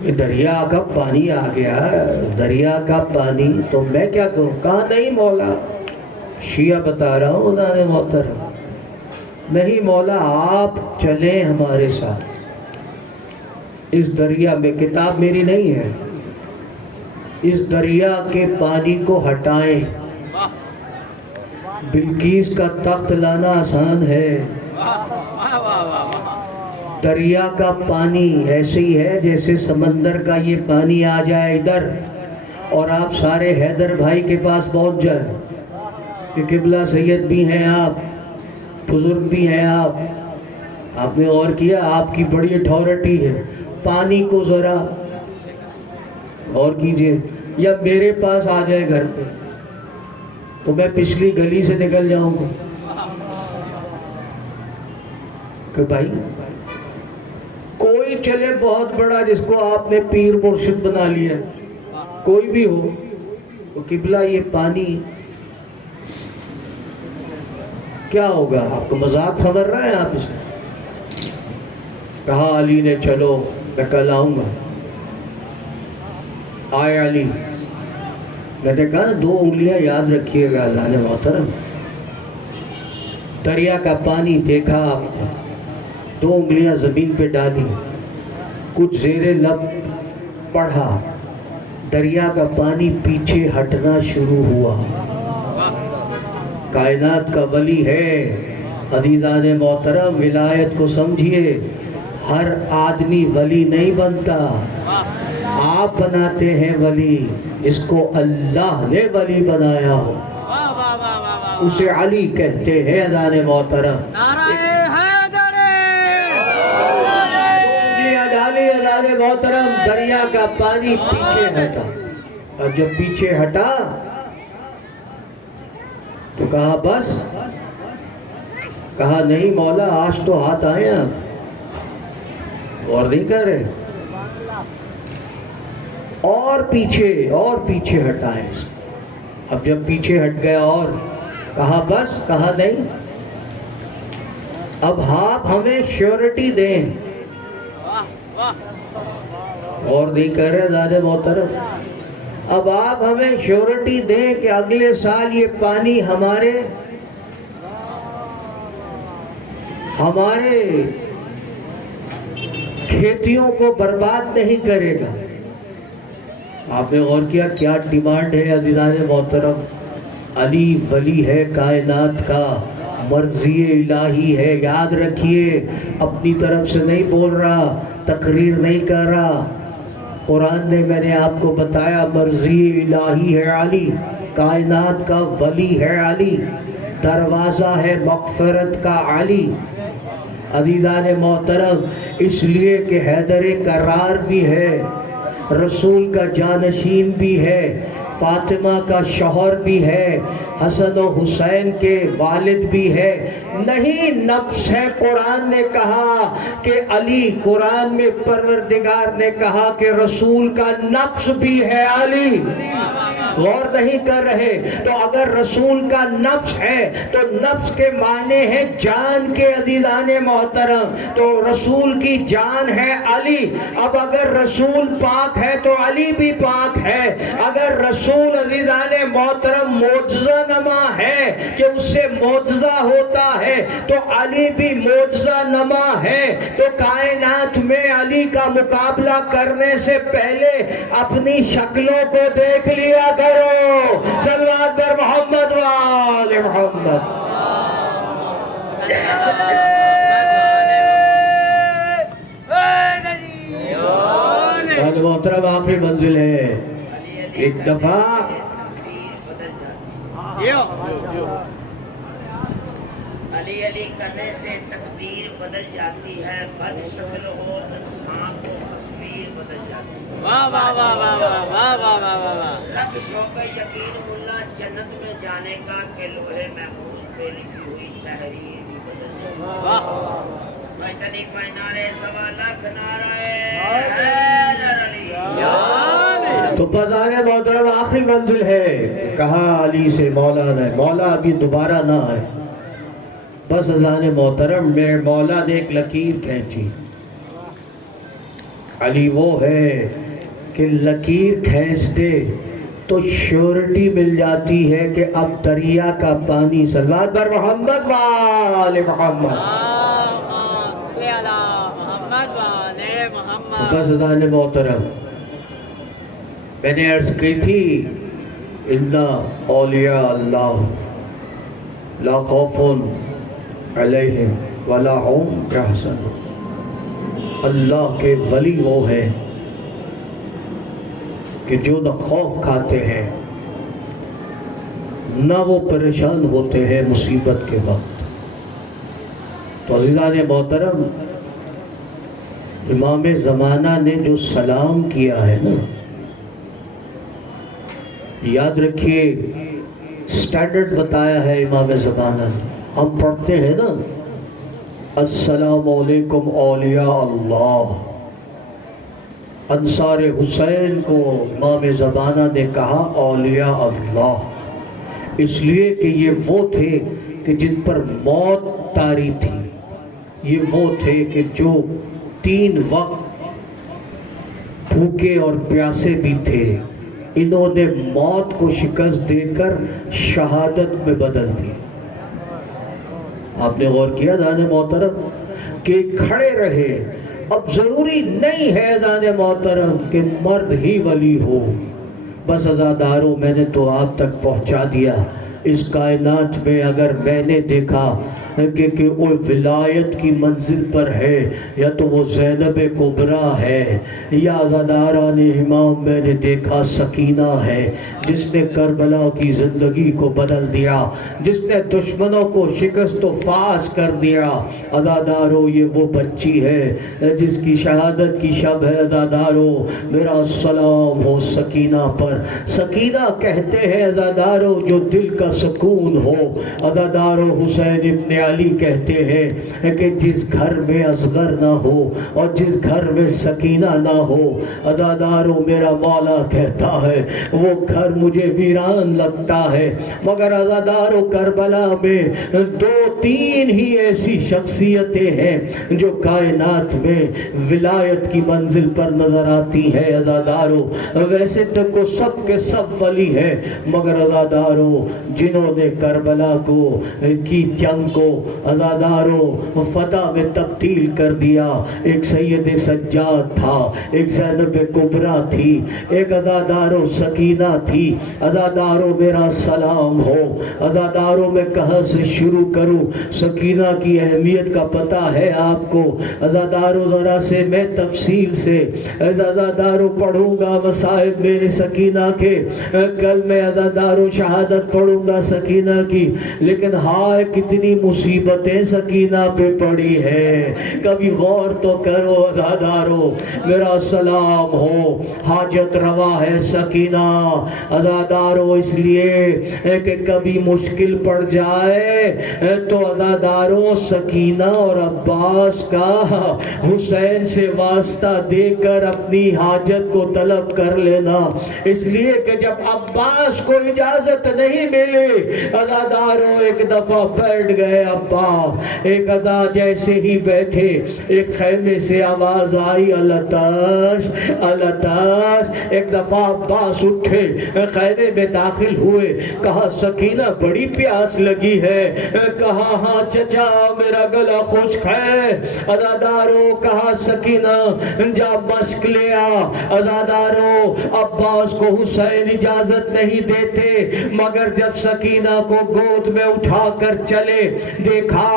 یہ دریا کا پانی آ گیا، دریا کا پانی، تو میں کیا کروں. کہا نہیں مولا، شیعہ بتا رہا ہوں اذان محترم، نہیں مولا آپ چلیں ہمارے ساتھ اس دریا میں. کتاب میری نہیں ہے، اس دریا کے پانی کو ہٹائیں. بلقیس کا تخت لانا آسان ہے، دریا کا پانی ایسے ہی ہے جیسے سمندر کا یہ پانی آ جائے ادھر اور آپ سارے حیدر بھائی کے پاس پہنچ جائیں کہ قبلہ سید بھی ہیں آپ، بزرگ بھی ہیں آپ نے اور کیا، آپ کی بڑی اتھارٹی ہے. پانی کو ذرا اور کیجئے، یا میرے پاس آ جائے گھر پہ تو میں پچھلی گلی سے نکل جاؤں گا کہ بھائی کوئی چلے بہت بڑا جس کو آپ نے پیر مرشد بنا لیا، کوئی بھی ہو، تو قبلہ یہ پانی کیا ہوگا. آپ کو مذاق سمجھ رہا ہے آپ اسے. کہا علی نے چلو میں کل آؤں گا. آئے علی، میں نے کہا 2 انگلیاں یاد رکھیے گا اذان محترم. دریا کا پانی دیکھا آپ نے، 2 انگلیاں زمین پہ ڈالی، کچھ زیر لب پڑھا، دریا کا پانی پیچھے ہٹنا شروع ہوا. کائنات کا ولی ہے عزیزان محترم، ولایت کو سمجھیے. ہر آدمی ولی نہیں بنتا، آپ بناتے ہیں ولی، اس کو اللہ نے ولی بنایا ہو، اسے علی کہتے ہیں اذان محترم. اذان محترم، دریا کا پانی پیچھے ہٹا، اور جب پیچھے ہٹا تو کہا بس. کہا نہیں مولا آج تو ہاتھ آئے آپ، اور نہیں کر رہے، اور پیچھے ہٹائیں. اب جب پیچھے ہٹ گیا اور کہا بس. کہا نہیں، اب آپ ہمیں شیورٹی دیں. اور نہیں کر رہے اذان محترم، اب آپ ہمیں شیورٹی دیں کہ اگلے سال یہ پانی ہمارے ہمارے کھیتیوں کو برباد نہیں کرے گا۔ آپ نے غور کیا کیا ڈیمانڈ ہے عزیزان محترم؟ علی ولی ہے کائنات کا، مرضی الہی ہے۔ یاد رکھیے، اپنی طرف سے نہیں بول رہا، تقریر نہیں کر رہا۔ قرآن نے میں نے آپ کو بتایا مرضی الہی ہے علی، کائنات کا ولی ہے علی، دروازہ ہے مغفرت کا علی۔ عزیزان محترم، اس لیے کہ حیدر کرار بھی ہے، رسول کا جانشین بھی ہے، فاطمہ کا شوہر بھی ہے، حسن و حسین کے والد بھی ہے۔ نہیں نفس ہے، قرآن نے کہا کہ علی، قرآن میں پروردگار نے کہا کہ رسول کا نفس بھی ہے علی۔ غور نہیں کر رہے؟ تو اگر رسول کا نفس ہے تو نفس کے معنی ہے جان کے عزیزان محترم، تو رسول کی جان ہے علی۔ اب اگر رسول پاک ہے تو علی بھی پاک ہے۔ اگر رسول عزیزان محترم معجزہ نما ہے کہ اس سے معجزہ ہوتا ہے تو علی بھی معجزہ نما ہے۔ تو کائنات میں علی کا مقابلہ کرنے سے پہلے اپنی شکلوں کو دیکھ لیا کرو۔ صلوات بر محمد و آل محمد۔ محترم آخری منزل ہے، ایک دفعہ علی علی کرنے سے تقدیر بدل جاتی ہے، بد شکل ہو انسان کو تصویر بدل جاتی ہے۔ واہ واہ واہ واہ واہ واہ واہ واہ واہ۔ رکھ شوق یقین ملا جنت میں جانے کا کہ لوہے محفوظ پہ لکھی ہوئی تحریر بھی بدل جاتی ہے۔ واہ میں تنی پائنارے سوا لاکھ نعرے حیدر علی۔ تو بازار محترم آخری منزل ہے، کہا علی سے مولا نے، مولا ابھی دوبارہ نہ آئے۔ بس عزیزان محترم میرے مولا نے ایک لکیر کھینچی۔ علی وہ ہے کہ لکیر کھینچ دے تو شیورٹی مل جاتی ہے کہ اب دریا کا پانی۔ صلوات بر محمد و آل محمد۔ بس عزیزان محترم میں نے عرض کی تھی اِنَّ اولیاء اللہ لا خوف علیہم ولا هم یحزنون۔ اللہ کے ولی وہ ہیں کہ جو نہ خوف کھاتے ہیں نہ وہ پریشان ہوتے ہیں مصیبت کے وقت۔ تو عزیزان محترم امام زمانہ نے جو سلام کیا ہے نا، یاد رکھیے سٹینڈرڈ بتایا ہے امام زمانہ نے۔ ہم پڑھتے ہیں نا السلام علیکم اولیاء اللہ، انصار حسین کو امام زمانہ نے کہا اولیاء اللہ، اس لیے کہ یہ وہ تھے کہ جن پر موت طاری تھی، یہ وہ تھے کہ جو 3 وقت بھوکے اور پیاسے بھی تھے، انہوں نے موت کو شکست دے کر شہادت میں بدل دی۔ آپ نے غور کیا دانے محترم کہ کھڑے رہے۔ اب ضروری نہیں ہے دانے محترم کہ مرد ہی ولی ہو، بس عزاداروں میں نے تو آپ تک پہنچا دیا۔ اس کائنات میں اگر میں نے دیکھا کہ وہ ولایت کی منزل پر ہے یا تو وہ زینب کبریٰ ہے، یا عزاداران امام میں نے دیکھا سکینہ ہے جس نے کربلا کی زندگی کو بدل دیا، جس نے دشمنوں کو شکست و فاش کر دیا۔ عزاداروں یہ وہ بچی ہے جس کی شہادت کی شب ہے۔ عزاداروں میرا سلام ہو سکینہ پر۔ سکینہ کہتے ہیں عزاداروں جو دل کا سکون ہو۔ عزاداروں حسین ابن علی کہتے ہیں کہ جس گھر میں اصغر نہ ہو اور جس گھر میں سکینہ نہ ہو، عزاداروں میرا مولا کہتا ہے وہ گھر مجھے ویران لگتا ہے۔ مگر عزاداروں کربلا میں 2-3 ہی ایسی شخصیتیں ہیں جو کائنات میں ولایت کی منزل پر نظر آتی ہیں۔ عزاداروں ویسے تو کو سب کے سب ولی ہیں، مگر عزاداروں جنہوں نے کربلا کو کی جنگ کو عزاداروں فتح میں تبدیل کر دیا. ایک سید سجاد تھا, ایک زینب کبریٰ تھی, ایک عزاداروں سکینہ تھی. عزاداروں میرا سلام ہو. عزاداروں میں کہاں سے شروع کروں؟ سکینہ کی اہمیت کا پتہ ہے آپ کو. عزاداروں ذرا سے میں تفصیل سے عزاداروں پڑھوں گا مصائب میرے سکینہ کے. کل میں عزاداروں شہادت پڑھوں گا سکینہ کی. لیکن ہائے کتنی مصیبتیں سکینہ پہ پڑی ہے, کبھی غور تو کرو. عزاداروں میرا سلام ہو. حاجت روا ہے سکینہ. عزاداروں اس لیے کہ کبھی مشکل پڑ جائے تو عزاداروں سکینہ اور عباس کا حسین سے واسطہ دے کر اپنی حاجت کو طلب کر لینا. اس لیے کہ جب عباس کو اجازت نہیں ملی, عزاداروں ایک دفعہ بیٹھ گئے عباس. ایک عزا جیسے ہی بیٹھے ایک خیمے سے آواز آئی التاش التاش. ایک دفعہ عباس اٹھے, خیمے میں داخل ہوئے. کہا سکینہ بڑی پیاس لگی ہے. کہا ہاں چچا میرا گلا خشک ہے. عزاداروں کہا سکینہ جا مشک لے آ. عزاداروں عباس کو حسین اجازت نہیں دیتے, مگر جب سکینہ کو گود میں اٹھا کر چلے, دیکھا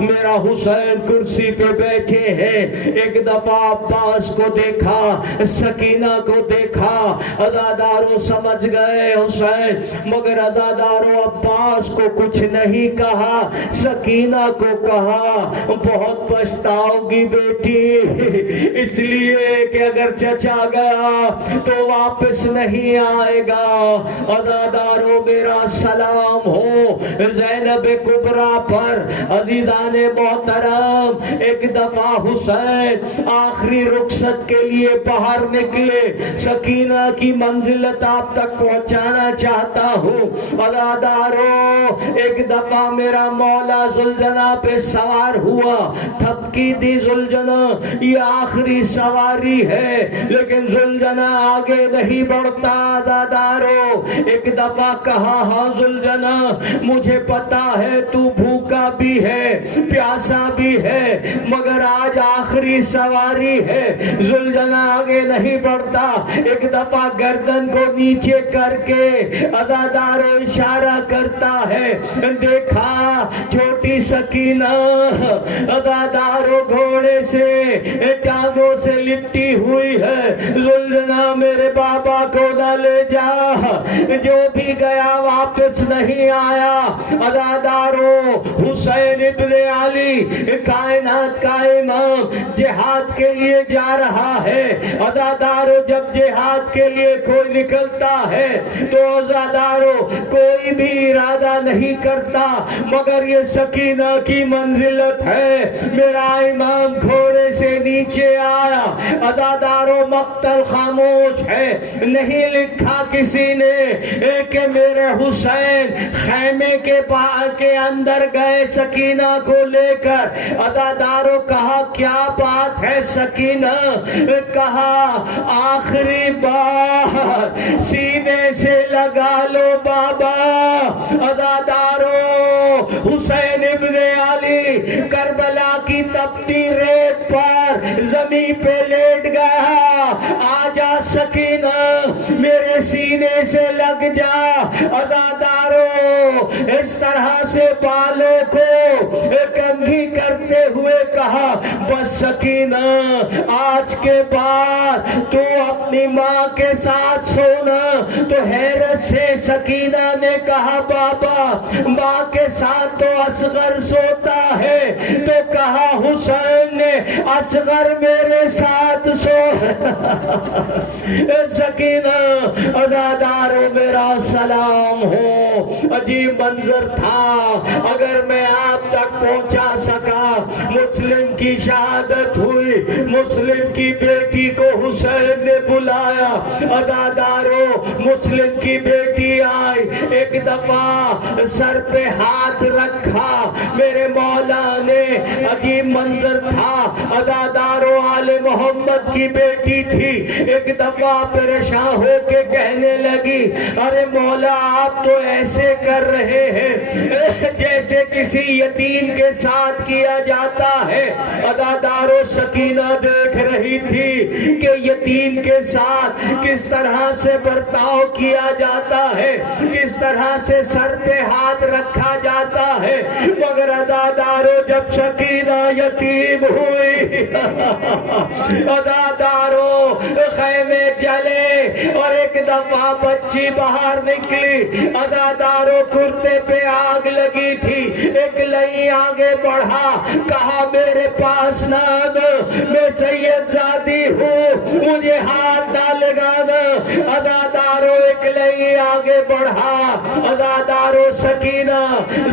میرا حسین کرسی پہ بیٹھے ہیں. ایک دفعہ عباس کو دیکھا, سکینہ کو دیکھا. عزاداروں سمجھ گئے حسین, مگر عزاداروں عباس کو کچھ نہیں کہا. سکینہ کو کہا بہت پچھتاؤ گی بیٹی, اس لیے کہ اگر چچا گیا تو واپس نہیں آئے گا. عزاداروں میرا سلام ہو زینب کبریٰ پر. عزیزان محترم ایک دفعہ حسین آخری رخصت کے لیے باہر نکلے. سکینہ کی منزلت آپ تک پہنچانا چاہتا ہوں. عزاداروں ایک دفعہ میرا مولا ذوالجناح پہ سوار ہوا. تھپکی دی ذوالجناح یہ آخری سواری ہے, لیکن ذوالجناح آگے نہیں بڑھتا. عزاداروں ایک دفعہ کہا ہاں ذوالجناح مجھے پتا ہے تو بھوکا بھی ہے پیاسا بھی ہے, مگر آج آخری سواری ہے. ذوالجناح آگے نہیں بڑھتا. ایک دفعہ گردن کو نیچے کر کے عزاداروں اشارہ کرتا ہے, دیکھا چھوٹی سکینہ عزاداروں گھوڑے سے ٹانگوں سے لپٹی ہوئی ہے. ذوالجناح میرے بابا کو نہ لے جا, جو بھی گیا واپس نہیں آیا. عزاداروں حسین ابن علی کائنات کا امام جہاد کے لیے جا رہا ہے. عزاداروں جب جہاد کے لیے کوئی نکلتا ہے تو عزاداروں کوئی بھی ارادہ نہیں کرتا, مگر یہ سکینہ کی منزلت ہے. میرا امام گھوڑے سے نیچے آیا. عزاداروں مقتل خاموش ہے, نہیں لکھا کسی نے کہ میرے حسین خیمے کے اندر گئے سکینہ کو لے کر. عزاداروں کہا کیا بات ہے سکینہ؟ کہا آخری بار سینے سے لگا لو بابا. عزاداروں حسین ابن علی کربلا کی تپتی ریت پر زمین پہ لیٹ گیا. آجا سکینہ میرے سینے سے لگ جا. عزاداروں اس طرح سے بالوں کو کنگھی کرتے ہوئے کہا بس سکینہ آج کے بعد تو اپنی ماں کے ساتھ سونا. تو حیرت سے سکینہ نے کہا بابا ماں کے ساتھ تو اصغر سوتا ہے. تو کہا حسین نے اصغر میرے ساتھ سو. سکینہ عزاداروں میرا سلام ہو. عجیب منظر تھا, اگر میں آپ تک پہنچا سکا. مسلم کی شہادت ہوئی, مسلم کی بیٹی کو حسین نے بلایا. عزاداروں مسلم کی بیٹی آئی, ایک دفعہ سر پہ ہاتھ رکھا میرے مولا نے. عجیب منظر تھا. عزاداروں آل محمد کی بیٹی تھی. ایک دفعہ پریشان ہو کے کہنے لگی ارے مولا آپ تو ایسے کر رہے ہیں جیسے کسی یتیم کے ساتھ کیا جاتا ہے۔ عزادارو سکینہ دیکھ رہی تھی کہ یتیم کے ساتھ کس طرح سے برتاؤ کیا جاتا ہے، کس طرح سے سر پہ ہاتھ رکھا جاتا ہے، مگر عزادارو جب سکینہ یتیم ہوئی عزادارو خیمے چلے اور ایک دفعہ بچی باہر نکلی، عزادارو کرتے پہ آگ لگی تھی، ایک لئی آگے بڑھا، کہا میرے پاس نہ آنا، میں سید زادی ہوں، مجھے ہاتھ نہ لگانا۔ عزادارو ایک لئی آگے بڑھا، عزادارو سکینہ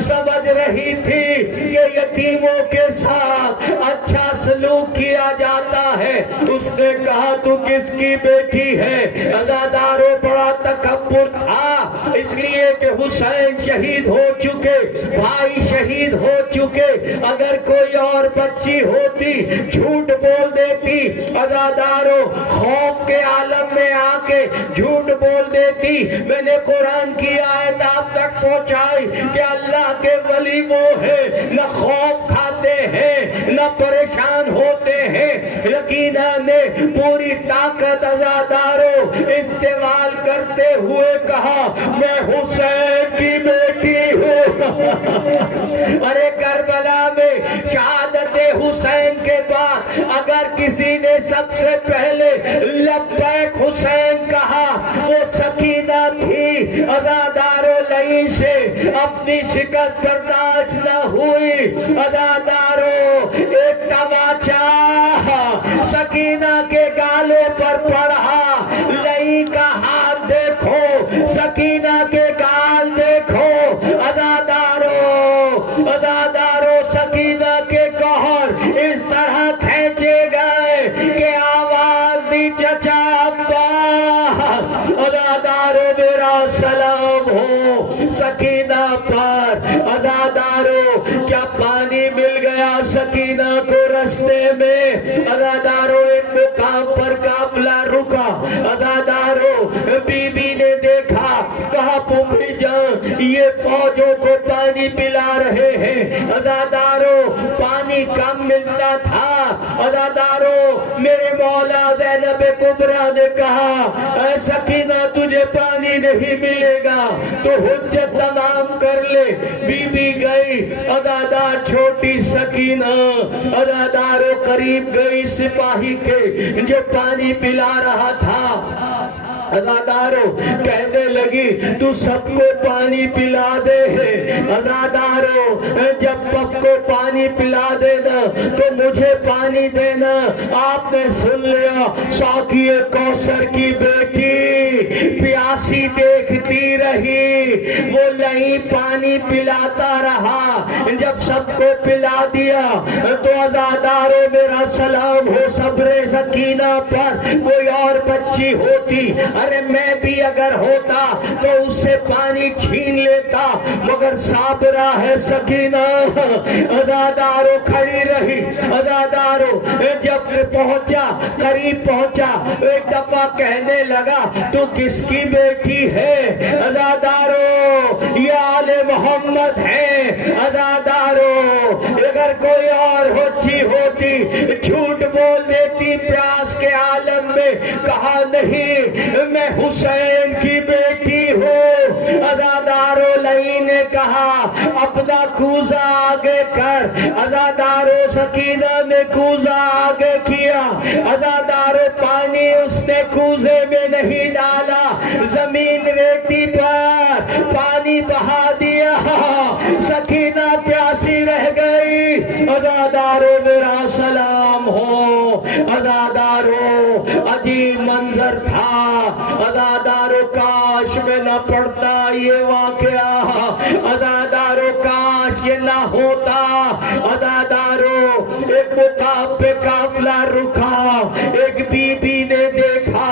سمجھ رہی تھی کہ یتیموں کے ساتھ اچھا سلوک کیا جاتا ہے۔ اس نے کہا تو کس کی بیٹی ہے؟ عزادارو بڑا تکبر تھا، اس لیے کہ حسین شہید ہو چکے، بھائی شہید ہو چکے، اگر کوئی اور بچی ہوتی جھوٹ بول دیتی، عزادارو خوف کے عالم میں آ کے جھوٹ بول دیتی۔ میں نے قرآن کی آیت آپ تک پہنچائی کہ اللہ کے ولی وہ ہے نہ خوف کھاتے ہیں نہ پریشان ہوتے ہیں۔ یقیناً نے پوری طاقت عزادارو استعمال کرتے ہوئے کہا میں حسین کی بیٹی ہوں۔ ارے کربلا میں شہادت حسین کے بعد اگر کسی نے سب سے پہلے لبیک حسین کہا وہ سکینہ تھی۔ عزادارو لئی سے اپنی شکست برداشت نہ ہوئی، عزادارو ایک تماچا سکینہ کے گالوں پر پڑھا، لئی کا ہاتھ دیکھو، سکینہ کے گال دیکھو۔ عزادارو سکینہ کے گوہر اس طرح کھینچے گئے کہ آواز دی چچا ابا۔ عزادارو میرا سلام ہو سکینہ پر۔ عزادارو کیا پانی مل گیا سکینہ کو رستے میں؟ عزادارو ایک مقام پر قافلہ رکا، عزادارو بی بی نے دیکھا، کہا پھوپھی جان یہ فوجوں کو پانی پلا رہے ہیں۔ عزادارو پانی کم ملتا تھا۔ عزادارو میرے مولا زینب کبریٰ نے کہا اے سکینہ تجھے پانی نہیں ملے گا تو حجت تمام کر لے۔ بی بی گئی، عزادار چھوٹی سکینہ عزادارو قریب گئی سپاہی کے جو پانی پلا رہا تھا۔ عزادارو کہنے لگی تو سب کو پانی پلا دے ہے، عزادارو جب سب کو پانی پلا دینا تو مجھے پانی دینا۔ آپ نے سن لیا ساقی کوثر کی بیٹی پیاسی دیکھتی رہی، وہ لئی پانی پلاتا رہا، جب سب کو پلا دیا تو عزادارو میرا سلام ہو صبر سکینہ پر۔ کوئی اور بچی ہوتی، ارے میں بھی اگر ہوتا تو اس سے پانی چھین لیتا، مگر صابرہ ہے سکینہ۔ عزادارو کھڑی رہی، عزادارو جب پہنچا قریب پہنچا ایک دفعہ کہنے لگا تو کس کی بیٹی ہے؟ عزادارو یہ آل محمد ہے۔ عزادارو اگر کوئی اور بچی ہوتی جھوٹ بول دیتی پیاس کے عالم میں، کہا نہیں میں حسین کی بیٹی ہوں۔ عزادارو لئی نے کہا اپنا کوزہ آگے کر۔ عزادارو سکینہ نے کوزہ آگے کیا، عزادارو پانی اس نے کوزے میں نہیں ڈالا، زمین ریتی پر پانی بہا دیا، سکینہ پیاسی رہ گئی۔ عزادارو میرا سلام ہو۔ عزادارو عجیب منظر تھا، عزادارو کاش میں نہ پڑتا یہ واقعہ، عزادارو کاش یہ نہ ہوتا۔ عزادارو ایک مقام پہ قافلہ رکا، ایک بی بی نے دیکھا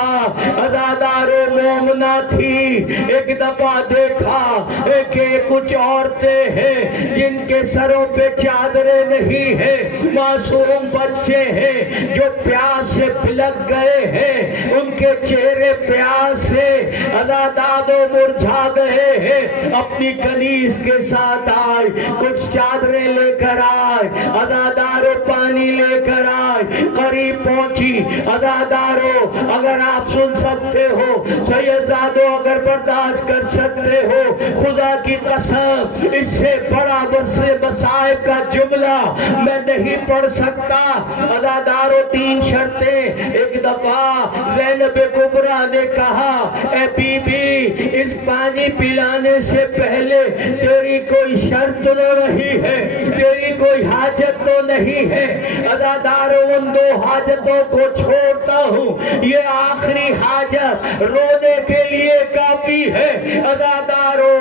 عزادارو مومنہ تھی، ایک دفعہ دیکھا کہ کچھ عورتیں ہیں جن کے سروں پہ چادریں نہیں ہیں، معصوم بچے ہیں جو پیاس سے پھلک گئے ہیں، ان کے چہرے پیاس سے عزادارو مرجھا گئے ہیں۔ اپنی کنیز کے ساتھ آئے، کچھ چادریں لے کر آئے، عزادارو پانی لے کر آئے، قریب پہنچی۔ عزادارو اگر آپ سن سکتے ہو، سیدزادو اگر برداشت کر سکتے ہو، خدا کی قسم اس سے بڑا مصائب کا جملہ میں نہیں پڑھ سکتا۔ عزادارو 3 شرطیں۔ ایک دفعہ زینب کبریٰ نے کہا، اے بی بی، اس پانی پلانے سے پہلے تیری کوئی شرط تو نہیں ہے، تیری کوئی حاجت تو نہیں ہے؟ عزادارو ان 2 حاجتوں کو چھوڑتا ہوں، یہ آخری حاجت رونے کے لیے کافی ہے۔ عزادارو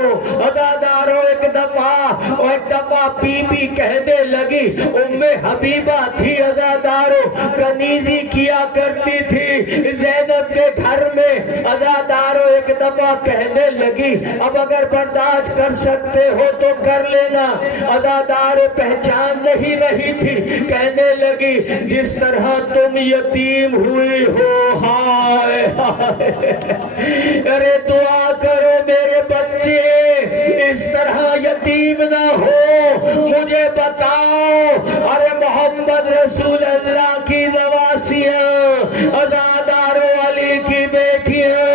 ایک دفعہ بی بی کہنے لگی، ام حبیبہ تھی عزادارو، کنیزی کیا کرتی تھی زینب کے گھر میں۔ عزادارو ایک دفعہ کہنے لگی، اب اگر برداشت کر سکتے ہو تو کر لینا۔ عزادارو پہچان نہیں رہی تھی، کہنے لگی، جس طرح تم یتیم ہوئی ہو، ہائے ہائے، ارے دعا کرو میرے بچے اس طرح یتیم نہ ہو، مجھے بتاؤ۔ ارے محمد رسول اللہ کی نواسیاں، عزادارو علی کی بیٹیاں،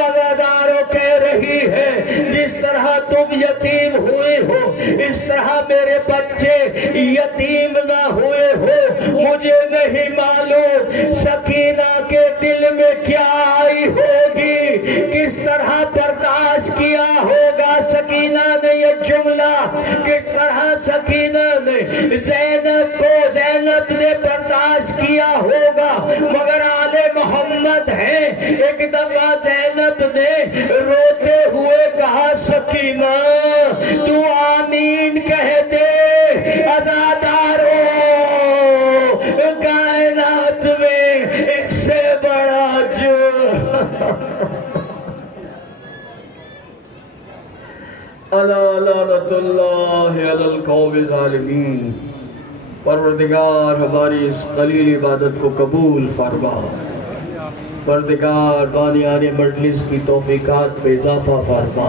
عزادارو کہہ رہی ہے، جس طرح تم یتیم ہوئے ہو اس طرح میرے بچے یتیم نہ ہوئے ہو۔ مجھے نہیں معلوم سکینہ کے دل میں کیا آئی ہوگی، کس طرح برداشت کیا ہوگا سکینہ نے یہ جملہ، کس طرح سکینہ نے زینب نے برداشت کیا ہوگا۔ مگر آل محمد ہیں، ایک دفعہ زینب نے روتے ہوئے کہا، سکینہ تو آمین کہہ دے، عزادارو کائنات میں اس سے بڑا لعنت اللہ علی القوم الظالمین۔ پروردگار ہماری اس قلیل عبادت کو قبول فرما، پروردگار بانیان مجلس کی توفیقات پہ اضافہ فرما،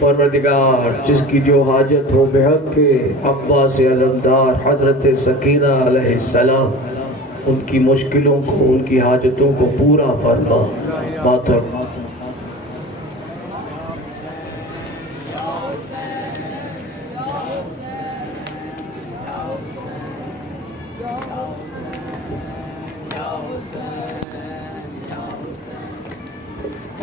پروردگار جس کی جو حاجت ہو بحق کے عباس علمدار حضرت سکینہ علیہ السلام، ان کی مشکلوں کو، ان کی حاجتوں کو پورا فرما۔ ماتم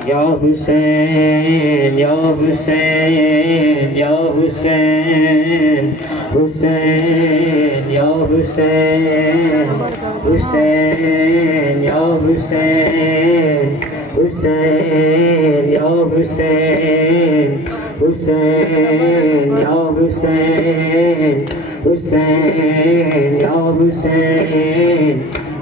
یا حسین یا حسین یا حسین، حسین یا حسین، حسین یا حسین، حسین یا حسین، حسین یا حسین، حسین یا حسین،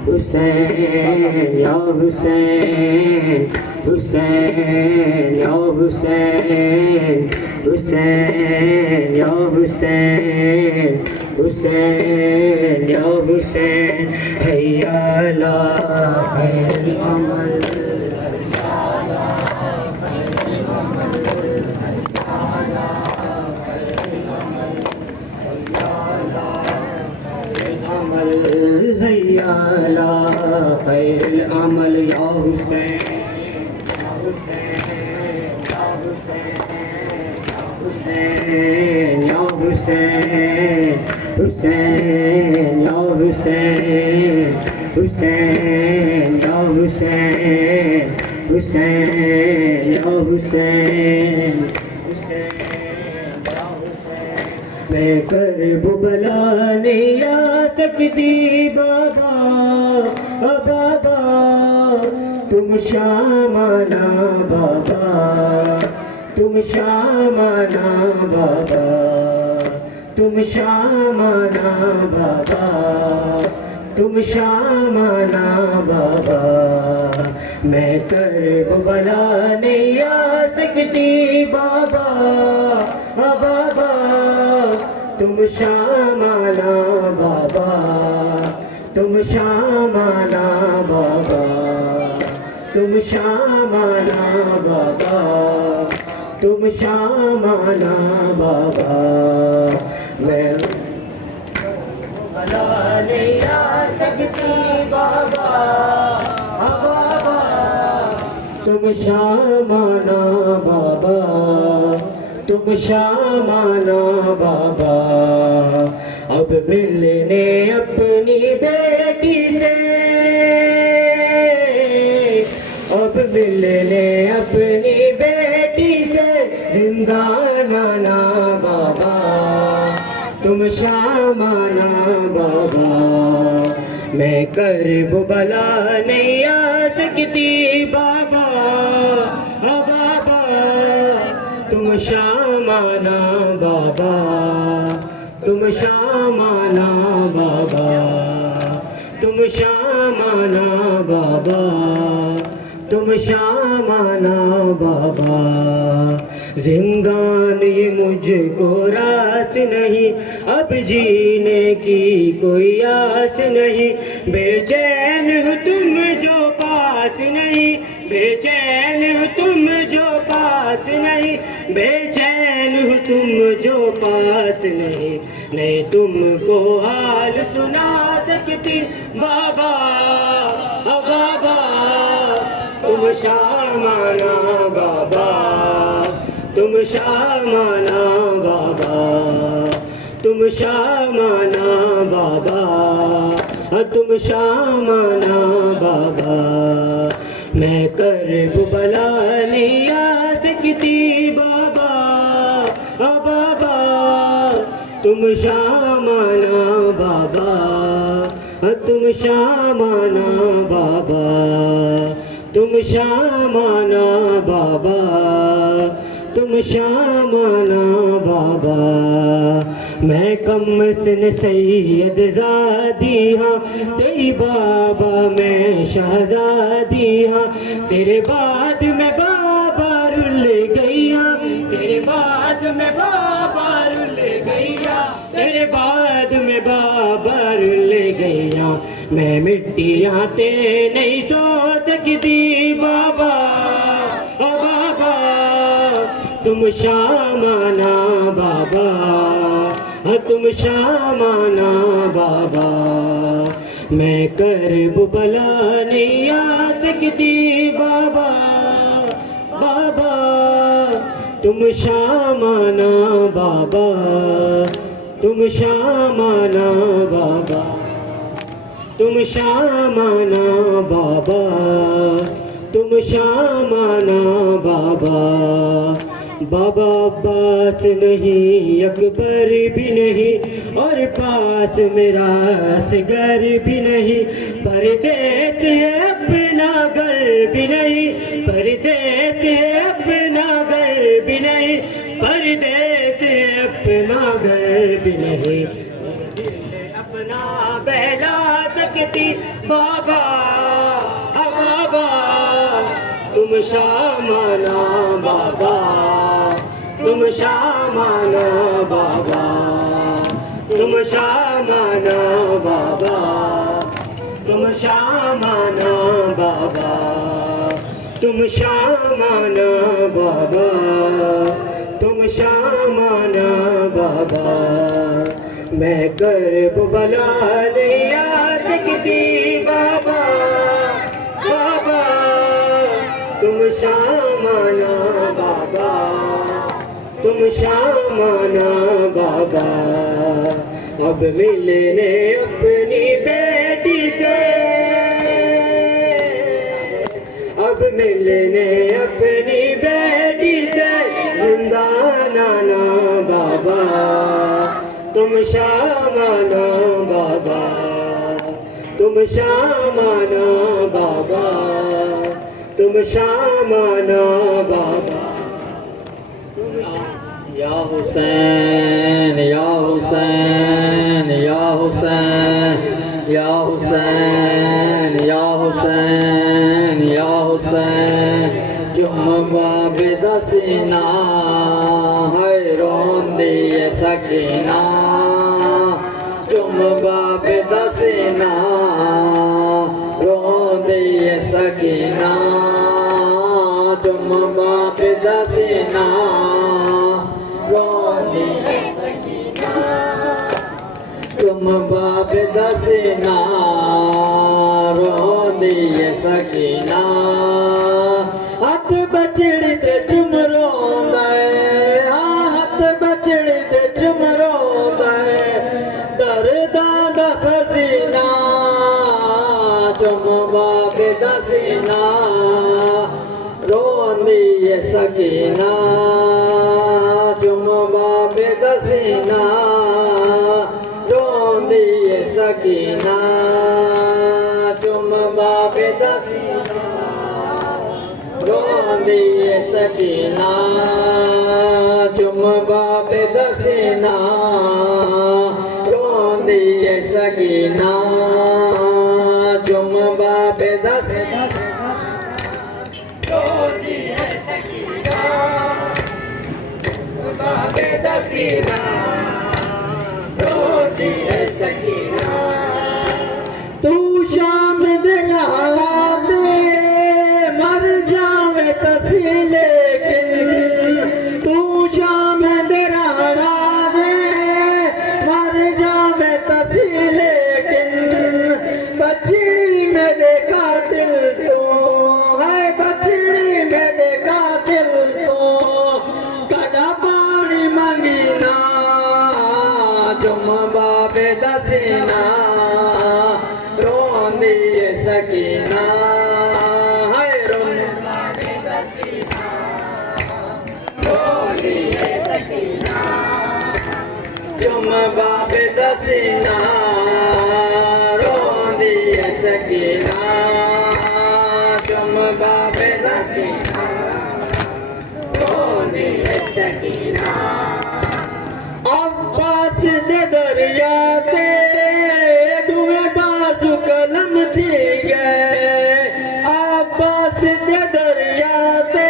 حسین یا حسین، حسین یا حسین، حسین یا حسین، حسین یا حسین، حی علی خیر العمل، حی علی خیر العمل، یا حسین، حسین یا حسین، حسین یا حسین، حسین یا حسین، حسین یا حسین، میں کرب بلا نہیں آ سکتی بابا، بابا تم شام آنا بابا، تم شام آنا بابا، تم شام آنا بابا، تم شام آنا بابا، میں کرب بلا نہیں آ سکتی بابا، بابا تم شام آنا بابا، تم شام آنا بابا، تم شام آنا بابا، تم شامانا بابا میں بلا نہیں آ سکتی بابا بابا تم شامانا بابا تم شامانا بابا اب ملنے اپنی بیٹی سے اب ملنے اپنی بیٹی سے زندان آنا بابا تم شام آنا بابا میں کرب بلا نہیں آ سکتی بابا بابا تم شام آنا بابا تم شام آنا بابا تم شام آنا بابا تم شام آنا بابا زندان یہ مجھ کو راس نہیں اب جینے کی کوئی آس نہیں بے چین ہو تم جو پاس نہیں بے چین ہو تم جو پاس نہیں بے چین ہو تم جو پاس نہیں تم کو حال سنا سکتی بابا بابا تم شام آنا بابا تم شام آنا بابا تم شام آنا بابا تم شام آنا بابا میں کرب بلا نہیں آ سکتی بابا بابا تم شام آنا بابا تم شام آنا بابا تم شام آنا بابا تم شام آنا بابا میں کم سن سید زادی ہاں تیری بابا میں شہزادی ہاں تیرے بعد میں بابا رل گئی ہاں تیرے بعد میں بابا رل گئی ہاں تیرے بعد میں بابا رل گئی ہاں میں مٹیاں تے نہیں سو سکتی بابا بابا تم شام آنا بابا تم شام آنا بابا میں کرب بلا نہیں آ سکتی بابا بابا تم شام آنا بابا تم شام آنا بابا تم شام آنا بابا تم شام آنا بابا بابا عباس نہیں اکبر بھی نہیں اور پاس میرا اصغر بھی نہیں پردیس ہے اپنا گھر بھی نہیں پردیس ہے اپنا گھر بھی نہیں پردیس ہے اپنا گھر بھی نہیں اپنا بہلا سکتی بابا بابا تم شام آنا بابا تم شام آنا بابا تم شام آنا بابا تم شام آنا بابا تم شام آنا بابا تم شام آنا بابا میں کرب بلا نہیں آ سکتی بابا بابا تم شام آنا بابا تم شام آنا بابا اب ملنے اپنی بیٹی سے اب ملنے اپنی بیٹی سے زندان آنا بابا تم شام آنا بابا تم شام آنا بابا تم شام آنا بابا یا حسین یا حسین یا حسین یا حسین یا حسین یا حسین چم باب دسینا ہے رون دی سکینہ چم باب دسینا رون دی سکینہ چم باب دسینا چم باب دسنا رو دی سکینہ ہاتھ بچڑی تے چم روندا ہے ہاتھ بچڑی تے چم روندا ہے درداں دا خزینہ چم باب دسنا روندی ہے سکینہ چم باب دسنا روندی ہے سکینہ چم باب دسنا روندی ہے سکینہ چم باب دسنا روندی ہے سکینہ چم باب دسنا روندی ہے سکینہ باب دسنا روندی ہے سکینہ تو شام دے نہوا دے مر جاوے تسی لیکن تو شام دے نہوا دے مر جاوے تسی لیکن بچڑی میرے قاتل تو ہے بچڑی میرے قاتل تو کدا پانی منگینا چم باب دسنا روندی ہے سکینہ ہے روندی ہے سکینہ چم باب دسنا روندی ہے سکینہ چم باب دسنا روندی ہے سکینہ عباس دے دریا تے دوے بازو قلم تھی گئے عباس دے دریا تے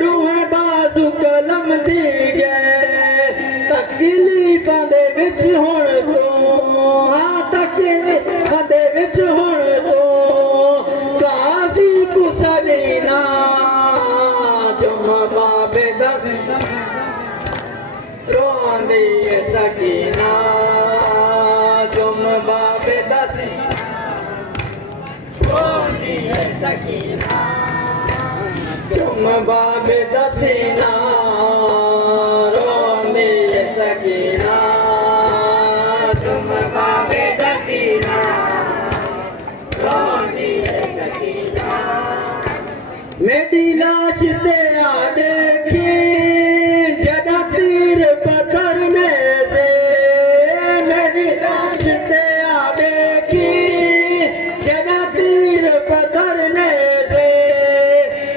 دوے بازو قلم تھی گئے تکلیفاں دے وچ ہن تو ہاں تکلیفاں دے وچ ہن تو قاضی کو سلینا چم باب دسنا روندی ہے سکینہ چم باب دسنا روندی ہے سکینہ چم باب دسنا روندی ہے سکینہ چم باب دسنا روندی ہے سکینہ میری لاش تے آڑے کی جڑا تیر پتھر میں سے میری لاش تے آڑے کی جڑا تیر پتھر میں سے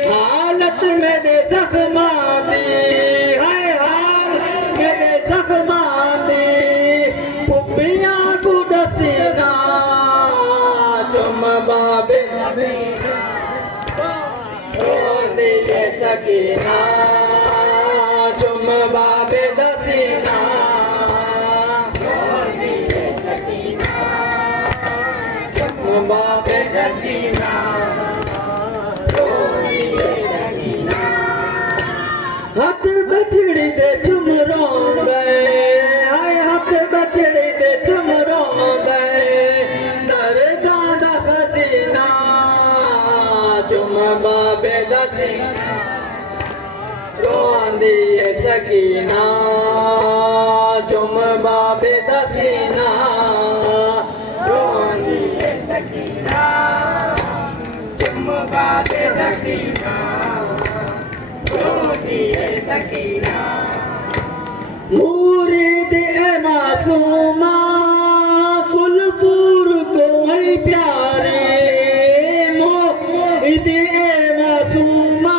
حالت میرے زخماں دی ہے حال میرے زخماں دی پھپھیاں کو دسنا چم باب دسنا روندی ہے سکینہ چم باب دسنا روندی ہے سکینہ چم باب دسنا روندی ہے سکینہ ہاتھ بچڑی دے چم روندا ہے ہائے ہاتھ بچڑی دے چم روندا ہے درداں دا خزینہ چم باب دسنا روندی ہے سکینہ چم باب دسنا روندی ہے سکینہ چم باب دسنا روندی ہے سکینہ مرید اے معصومہ کل پور کو ہے پیارے مرید اے معصومہ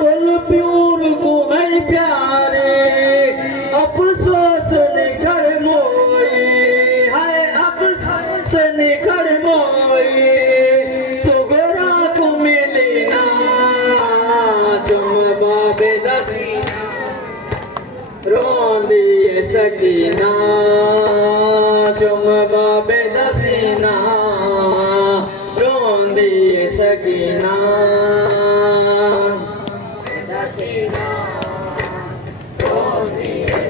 کل پیور کو ہے پیارے افسوس نکھر موئی ہے افسوس نکھر موئی سگرا کو ملنا چم باب دسنا روندی ہے سکینہ چم باب دسنا روندی ہے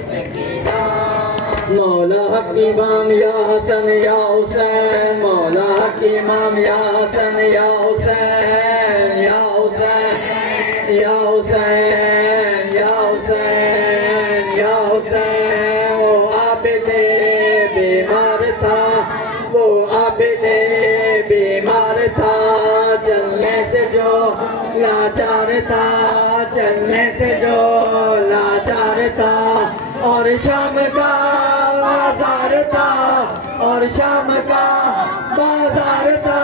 سکینہ مولا حق امام یا حسن یا حسین مولا حق امام یا حسن یا حسین یا حسین یا حسین یا حسین یا حسین وہ عابد بیمار تھا وہ عابد بیمار تھا چلنے سے جو لاچار تھا چلنے سے جو لاچار تھا اور شام کا بازار تھا اور شام کا بازار تھا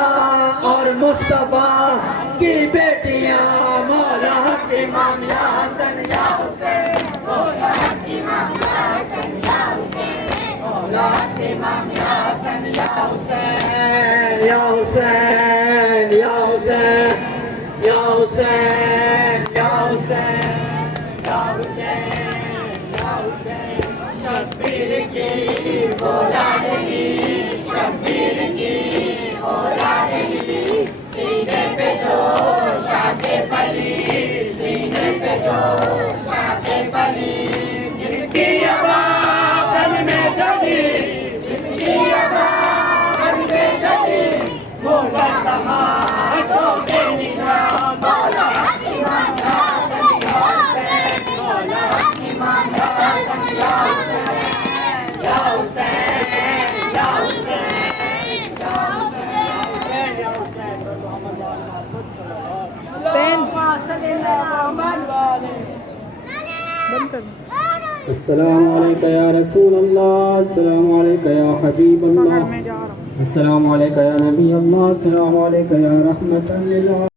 اور مصطفیٰ کی بیٹیاں مولا حق امام یا حسن یا حسین مولا حق امام یا حسن یا حسین مولا حق امام یا حسن یا حسین یا حسین یا حسین یا حسین یا حسین یا حسین یا حسین شبیر کی اولاد نہیں شبیر کی اولاد نہیں سینے پہ جو شاہ پلی سینے پہ جو شاہ پلی جس کی ابا قلب میں جلی جس کی ابا قلب میں جلی وہ تماشوں کے نشان مولا حق امام یا حسن یا حسین مولا حق امام یا حسن یا حسین یا حسین یا حسین یا حسین السلام علیکہ یا رسول اللہ السلام علیکہ یا حبیب اللہ السلام علیکہ یا نبی اللہ السلام علیکہ یا رحمت للعالمین